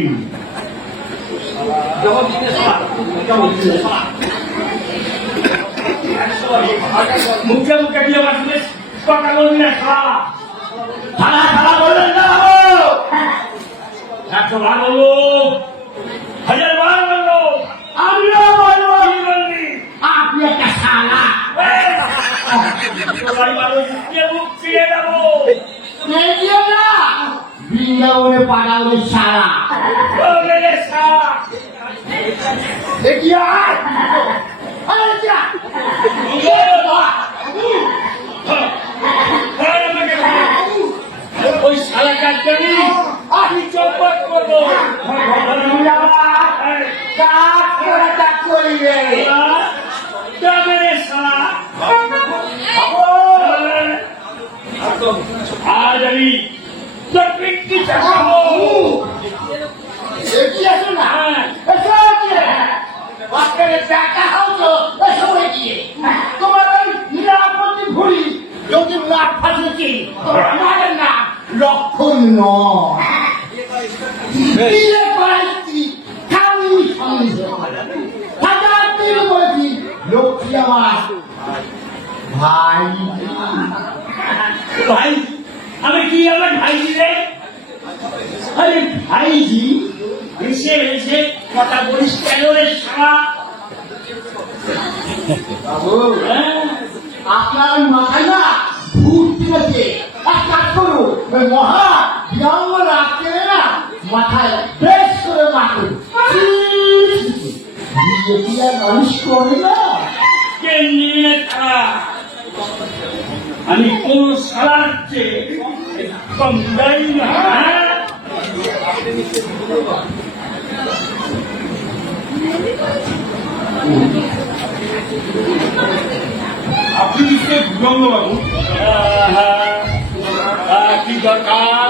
মুখে মুখে দিয়ে আমার সাথে কথা বলবি না। খালা খালা বললেন না, 100 বার বললো, 1000 বার বললো, আমিও বলবো কি বলবি? আপনি একটা শালা। মুখ ফিরে যাবো। নেকিও না, বৃন্দাবনে পাঠাওনি শালা। দেখিয়া ওই শালা কাটতে আমি চৌপট করবো। আজ আমি তোর পিঠি চাপাবো। এসো না, এসো টাকা হও তো, এসো এগিয়ে। তোমার ওই নিরাপত্তি ভুলি যদি নাক ফাটিয়েছি, আমার নাম লক্ষণ নয়। বিয়ে করাইছি খালি সন্দেহ, হাজার দিন বলছি লক্ষ্মী আমার ভাই। ভাই আমি কি আমার ভাইজি রে? আরে ভাইজি এসে এসে কথা বলিস কেন রে শালা? আপনার মাথায় না ভূত দিয়েছে। এক কাজ করুন, ওই মহা বিরাম রাখতে না মাথায় বেশ করে মাথুন। নিজে কি আর মানুষ করে না? কে নিয়ে ছাড়া আমি কোন সালার চেয়ে কম যাই না। আপনি নিশ্চয়ই ভুজঙ্গবাবু। কি দরকার?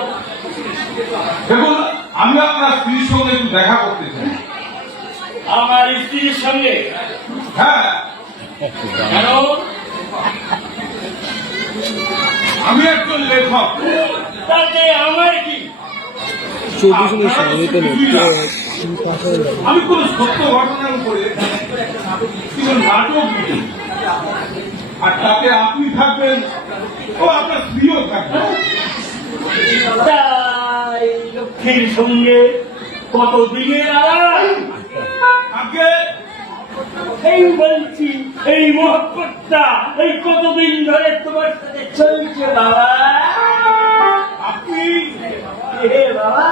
দেখুন, আমি আপনার স্ত্রীর সঙ্গে একটু দেখা করতে চাই। আমার স্ত্রীর সঙ্গে? হ্যাঁ, কেন? আমি একজন লেখক। তাতে আমার কি? আমি কোন সত্য ঘটনার উপরে কিছু নাটক লিখি, আর তাতে আপনি থাকবেন ও আপনার স্ত্রীও থাকবেন। তাই লক্ষ্মীর সঙ্গে কতদিনের আড়াই? আগে এই বলছি, এই মহব্বতটা এই কতদিন ধরে তোমার সাথে চলছে বাবা? আপনি এ বাবা,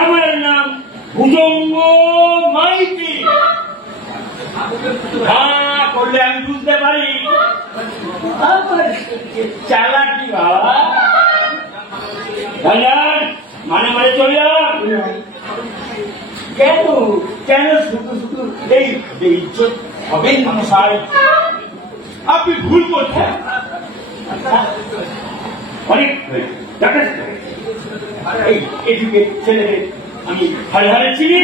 আমার নাম ভুজঙ্গ মাইতি। হ্যাঁ করলে আমি বুঝতে পারি আমার চালাকি বাবা। মানে মানে চলে যান। কেন কেন শুধু শুধু এই ইজ্জত হবেন মশাই? আপনি ভুল করছেন। অনেক এই যুগের ছেলেদের আমি হারে হারে চিনি।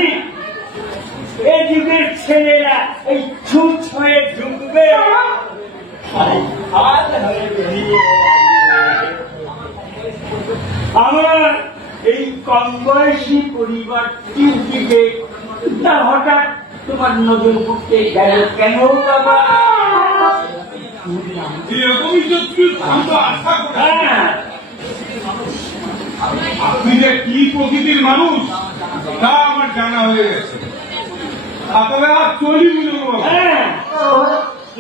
এই যুগের ছেলেরা এই ছুট হয়ে ঢুকবে। আমার এই কম বয়সী পরিবারটির দিকে তা হঠাৎ তোমার নজর পড়তে গেল কেন বাবা? এরকমই যদি আমি তো আশা করি। হ্যাঁ, আপনি যে কি প্রকৃতির মানুষ তা আমার জানা হয়ে গেছে। তবে আর চলি বুঝবো বাবা। হ্যাঁ,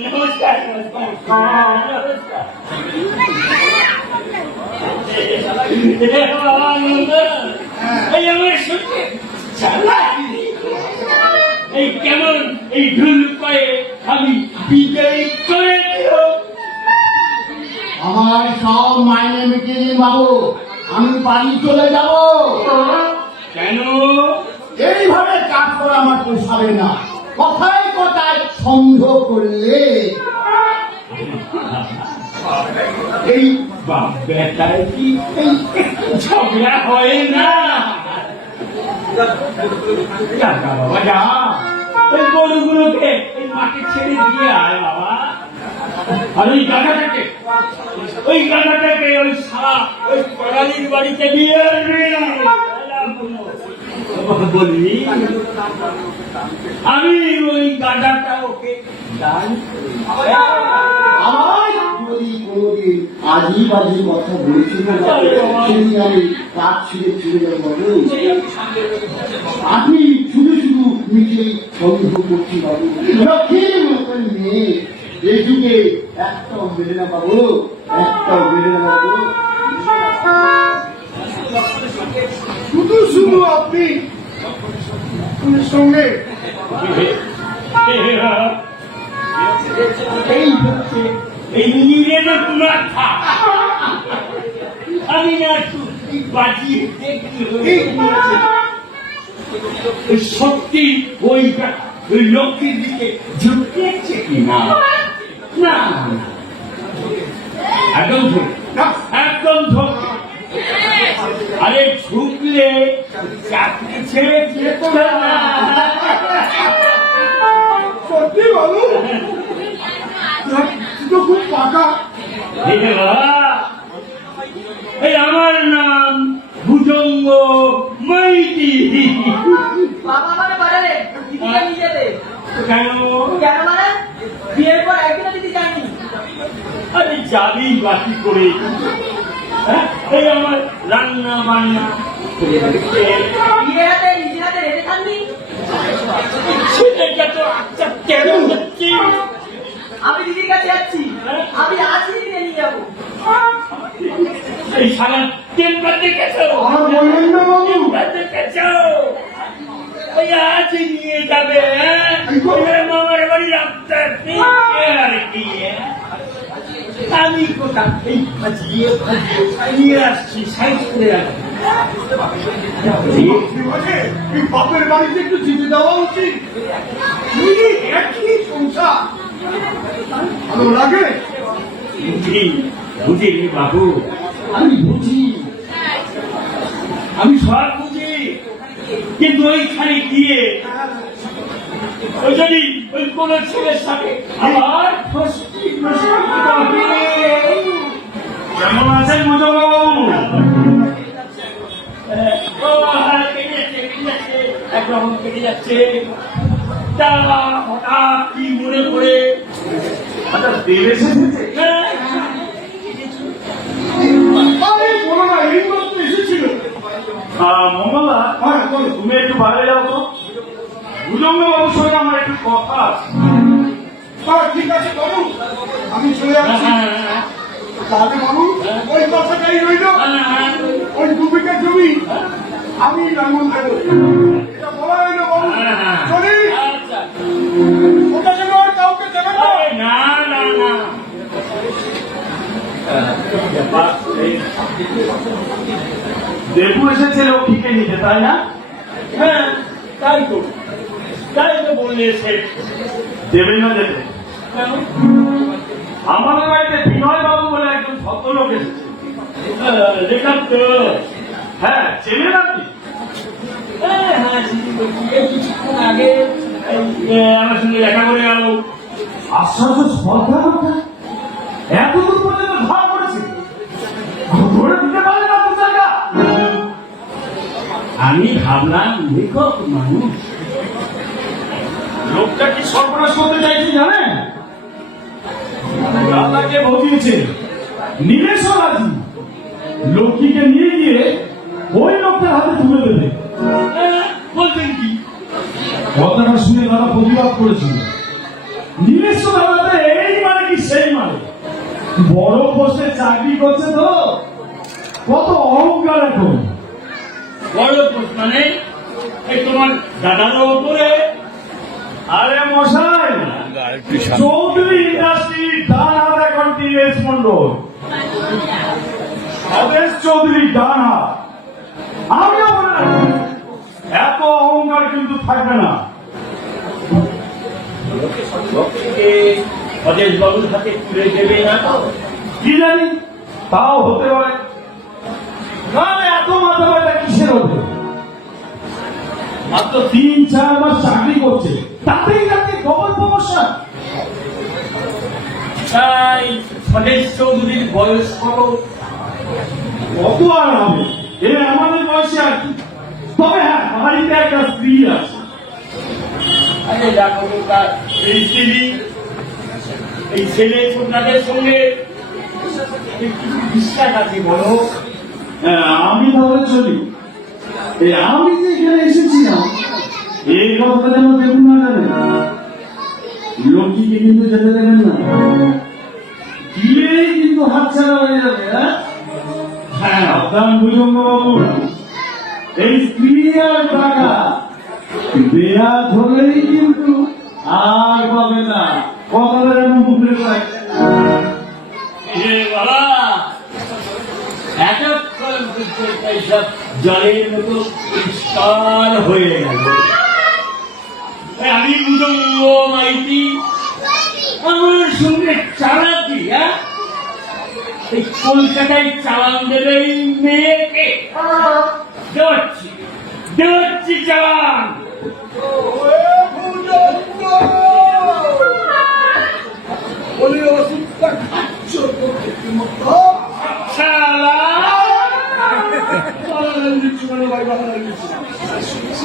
নমস্কার নমস্কার। এই আমার সত্যি এই কেমন এই ঢুল পায়ে আমি বিজয়ী করে দিল। আমার সব মাইনে মিটিয়ে দিন বাবু, আমি বাড়ি চলে যাব। কেন? এইভাবে কাজ করা আমার পোষাবে না। কথায় কথায় সন্দেহ করলে এই বাপ বেটায় কি এই ঝগড়া হয় না? যা যা বাবা যা, এই গরুগুলোকে এই মাঠে ছেড়ে দিয়ে আয় বাবা। আর ওই গাধাটাকে ওই সারা ওই করালির বাড়িতে দিয়ে আসবি। বললি আমি ওই গাধাটা ওকে দান আমার যদি কোনোদিন আজই বাজি কথা বলেছিল সেদিন আমি কাজ ছিঁড়ে ছিঁড়ে যাবো। আপনি শুধু শুধু নিজেই সন্দেহ করছি বাবু। লক্ষ্মীর মতন মেয়ে এই যুগে একটাও মেলে না বাবু, একটাও মেলে না বাবু। শুধু শুধু আপনি সঙ্গে এই হচ্ছে এই নিজের মাথা। আমি না বাজিয়ে দেখি সত্যি ওই লক্ষ্মীর দিকে ঝুঁকেছে কিনা। না একদম ধর, একদম ধর। আরে ঝুঁকলে চাকরি ছেড়ে যেত না। সত্যি বলো, তো খুব পাকা। এই আমার নাম ভুজঙ্গ মাইতি। বাবা মানে বাড়ালে দিদিকে নিয়ে যেতে। কেন? কেন মানে বিয়ের পর একদিনও দিদি যায়নি। আরে যাবি বাকি করে। হ্যাঁ, এই আমার রান্না বান্না বিয়ে হাতে নিজের হাতে রেখে থাকবি। ছেলেটা তো আচ্ছা কেন হচ্ছে? আমি দিদির কাছে যাচ্ছি, আমি আজই দিদিকে নিয়ে যাবো। এই সারা টেম্পার দেখেছো? আর বললেন না বাবু। টেম্পার দেখেছো? ওই আজ নিয়ে যাবে, হ্যাঁ? ওই মামার বাড়ি রাস্তার দিকে আর কি, হ্যাঁ? আমি কোথাও এই ফাজিয়ে নিয়ে আসছি, সাইড করে রাখছি। এই বাপের বাড়িতে একটু যেতে দেওয়া উচিত। এই একই সংসার ভালো লাগে। বুঝি রে বাবু, আমি বুঝি, আমি সব বুঝি, কিন্তু ওইখানে গিয়ে ওই যদি ওই কোন ছেলের সাথে আবার ফষ্টি কেমন আছেন মজবাবু? একরকম কেটে যাচ্ছে। তা হঠাৎ কি মনে করে আচ্ছা দেব এসেছে? আরে বলো না, এই মাত্র এসেছিল। মঙ্গলা, হ্যাঁ বলো। তুমি একটু বাইরে যাও তো, ভুজঙ্গ বাবুর সঙ্গে আমার একটু কথা আছে। ঠিক আছে বাবু, আমি চলে যাচ্ছি। তাহলে বাবু ওই কথাটাই রইল, ওই 2 বিঘা জমি আমি লাঙল দেবো, এটা বলা হইল বাবু। চলি, ওটা যেন আর কাউকে দেবে না। না না না, দেবু এসেছে লক্ষ্মীকে নিতে, তাই না? হ্যাঁ তাই তো বললে সে দেবে না দেবে? আমাদের বাড়িতে বিনয় বাবু বলে একজন ভদ্রলোক এসেছে। দেখলাম তো। হ্যাঁ, চেনেন আপনি? হ্যাঁ হ্যাঁ, কিছুক্ষণ আগে আমার সঙ্গে দেখা করে গেল। আশ্চর্য স্পর্ধা কথা, এতদূর পর্যন্ত ধরা পড়েছে, ধরে দিতে পারে না দু জায়গা। আমি ভাবলাম লেখক মানুষ, লোকটা কি সর্বনাশ করতে চাইছে জানেন? দাদাকে বকিয়েছে নীলেশ রাজি লক্ষ্মীকে নিয়ে গিয়ে ওই লোকটার হাতে তুলে দেবে। বলছেন কি? কথাটা শুনে দাদা প্রতিবাদ করেছিল। নীলেশ দাদাতে এই মানে কি সেই মানে, বড় পোস্টে চাকরি করছে তো, কত অহংকার এখন। বড় পোস্ট মানে এই তোমার দাদারও ওপরে? আরে মশাই, আরেকটু সামনে। চৌধুরী ইন্ডাস্ট্রি ডান হাত এখন টিএস মন্ডল, স্বদেশ চৌধুরী ডান হাত। আমিও বলে রাখি, এত অহংকার কিন্তু থাকবে না। অজেশ বাবুর হাতে তুলে দেবে না তো? কি জানি, তাও হতে পারে। না এত মাথা ব্যথা কিসের হবে? মাত্র 3-4 মাস চাকরি করছে, তাতেই যাতে ডবল প্রমোশন। তাই স্বদেশ চৌধুরীর বয়স কত? কত আর হবে, এ আমাদের বয়সে আর কি। তবে হ্যাঁ, বাড়িতে একটা স্ত্রী আছে। আরে দেখো তার এই স্ত্রী, এই ছেলে ছোটনাদের সঙ্গে বিশ্বাস আছে বলো? হ্যাঁ, আমি তাহলে চলি। এই আমি যে এখানে এসেছিলাম, এই কথাটা যেন দেখুন না জানেন। লক্ষ্মীকে কিন্তু যেতে দেবেন না, দিলেই কিন্তু হাতছাড়া হয়ে যাবে। হ্যাঁ, সাবধান ভুজঙ্গ বাবু, এই স্ত্রী আর টাকা দেয়া ধরলেই কিন্তু আর পাবে না। কথাটা যেন মুখে রাখে। বাবা এতক্ষণ পর্যন্ত এইসব জলের মতো পরিষ্কার হয়ে গেল। আমি বুঝঙ্গ মাইতি আমার সঙ্গে চালাকি, হ্যাঁ? এই কলকাতায় চালান দেবে এই মেয়েকে, দেওয়াচ্ছি চালান।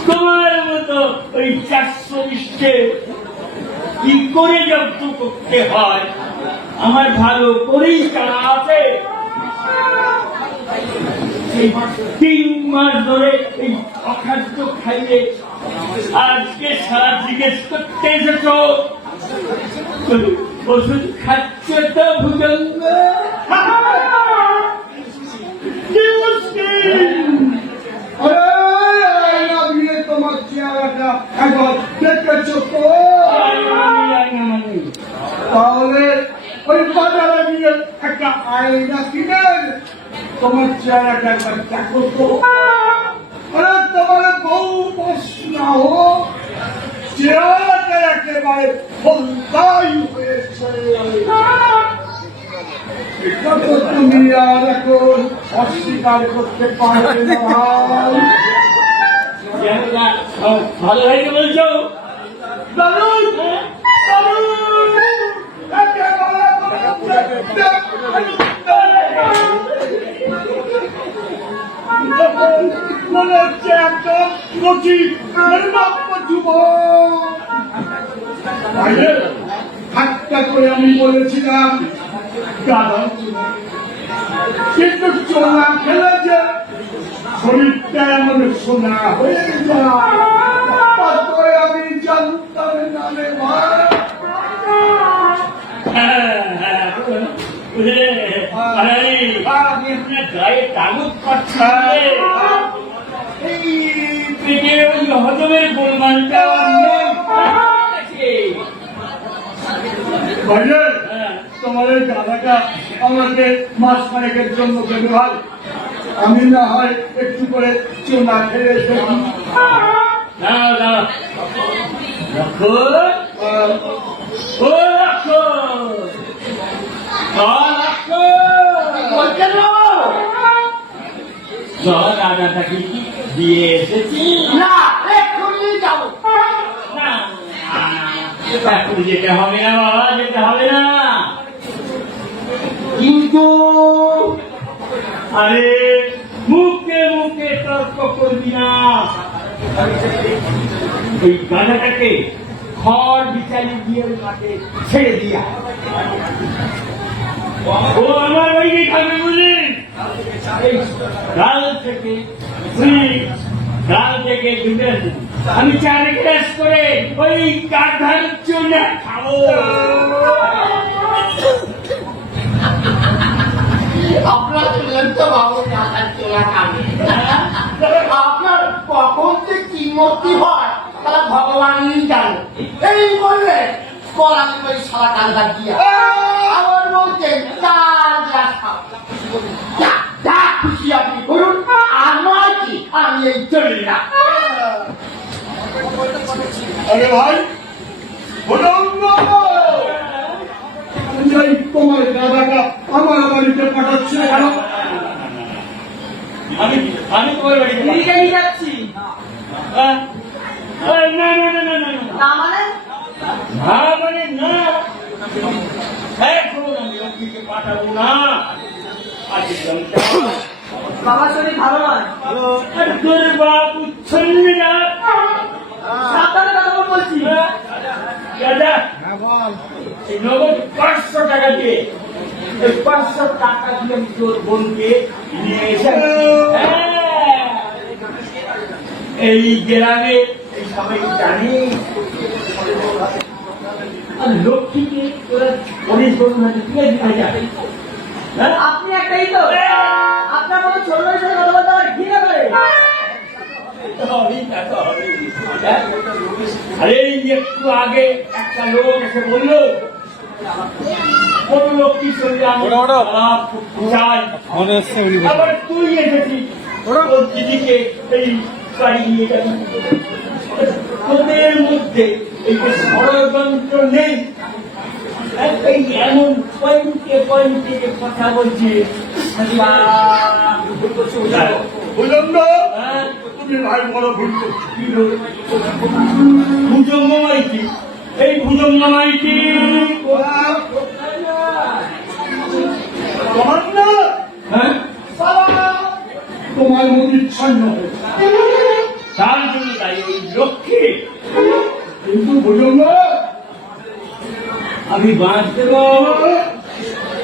তোমার মতো ওই 420 কি করে জব্দ করতে হয় আমার ভালো করেই জানা আছে। এই 3 মাস ধরে এই অখাদ্য খাইয়ে আজকে সারা জিজ্ঞেস করতে এসেছ, ওষুধ খাচ্ছ তো ভুজঙ্গ? তোমার চেহারাটা একবার দেখেছো তো? তাহলে ওই বাজারে গিয়ে একটা আয়না কিনে তোমার চেহারাটা একবার দেখো তো। আরে তোমার বউ না হোক, চেহারাটা একেবারে ফলতাই হয়েছে। এটা তো তুমি আর এখন অস্বীকার করতে পারবে না ভাই। ভালো হয়েছে বলছো? দারুণ, দারুণ, একেবারে মনে হচ্ছে একদম কচি নির্বাপ্য যুবক। ঠাট্টা করে আমি বলেছিলাম দাদা, কিন্তু চোলা খেলে যে শরীরটা এমন সোনা হয়ে যায় তারপরে আমি জানতাম না রে ভাই। গায়ে কাগজ পাচ্ছে এই পেটে ওই হজমের গোলমালটা তোমার এই দাদাটা আমাকে মাস খানেকের জন্য দেবে ভাই, আমি না হয় একটু করে চোনা খেয়ে দেখি। রাজাটাকে দিয়ে এসেছি না এক্ষুনি যাবো। এখন যেতে হবে না বাবা, যেতে হবে না। কিন্তু আরে মুখে মুখে তর্ক করবি না। ওই গাধাটাকে খড় বিচালি দিয়ে ওই মাঠে ছেড়ে দিয়া। ও আমার ওইকে খাবে বুঝলি? কাল থেকে দুটো আমি 4 গ্লাস করে ওই গাধার জন্য খাবো। আপনার চলেন তো বাবু টাকার চোলা খাবে। আপনার কখন যে কি মূর্তি হয় তারা ভগবানই জানে। এই বললে কলামি ওই সারা কান্দা দিয়া আমার বলছে 4 গ্লাস খাও। যা খুশি আপনি করুন, আর নয় কি আমি এই চলি না। আরে ভাই তোমার দাদাটা আমার বাড়িতে পাঠাচ্ছে কেন? আমি তোমার বাড়িতে নিয়ে যাচ্ছি। না না না না না না মানে? না মানে না, এখন আমি লক্ষ্মীকে পাঠাবো না। বাবার শরীর ভালো নয়। তোর বাপ উচ্ছন্নে যা, সাবধানে কথা বলছি। দাদা এই নগদ 500 টাকা দিয়ে, এই 500 টাকা দিয়ে আমি তোর বোনকে নিয়ে এসে এই গ্রামে এই সবাই জানি আর লক্ষ্মীকে তোরা অনেক বড় না দিয়ে দিতে যাবে। আপনি একটাই তো, আপনার মতো ছোট বয়সে কথা বলতে আমার ঘৃণা করে। আরে একটু আগে একটা লোক এসে বললো কোন লক্ষ্মী শরীর চাই, আবার তুই এসেছিস তোর দিদিকে এই বাড়ি নিয়ে যাবি। তোদের মধ্যে এই যে ষড়যন্ত্র নেই, এই এমন পয়েন্টে পয়েন্টে কথা বলছে। বুঝলাম না, তুমি ভাই বড় ভুল করছো। ভুজঙ্গ মাইতি, এই ভুজঙ্গ মাইতি তোমার না হ্যাঁ তোমার মধ্যে ছন্ন তার জন্য তাই ওই লক্ষ্মী। কিন্তু বুঝলাম না, আমি বাঁচতে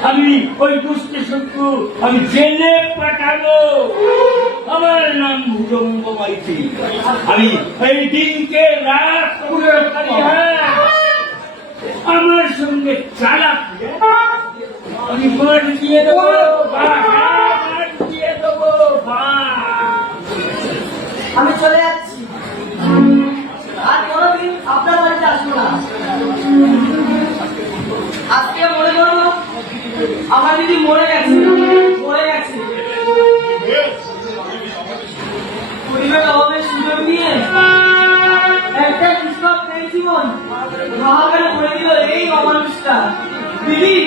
আমি ওই দুষ্ট শত্রু আমি জেলে পাঠাবো। আমার নাম ভুজঙ্গ মাইতি। আমি এই দিনকে রাত করে আমার সঙ্গে চালাক আমি মাঠ দিয়ে দেবো, মাঠ দিয়ে দেবো। আমি চলে যাচ্ছি। আর আপনার বাড়িতে আসবো না। আজকে মনে করবো আমার দিদি মরে গেছে, মরে গেছে। পরিবার অভাবের সুযোগ নিয়ে একটা কৃষক এই জীবন হাহাকার করে দিল এই অমানুষটা। দিদি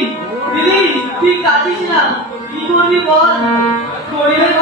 দিদি ঠিক কাটিস না, কি করবি বল? পরিবার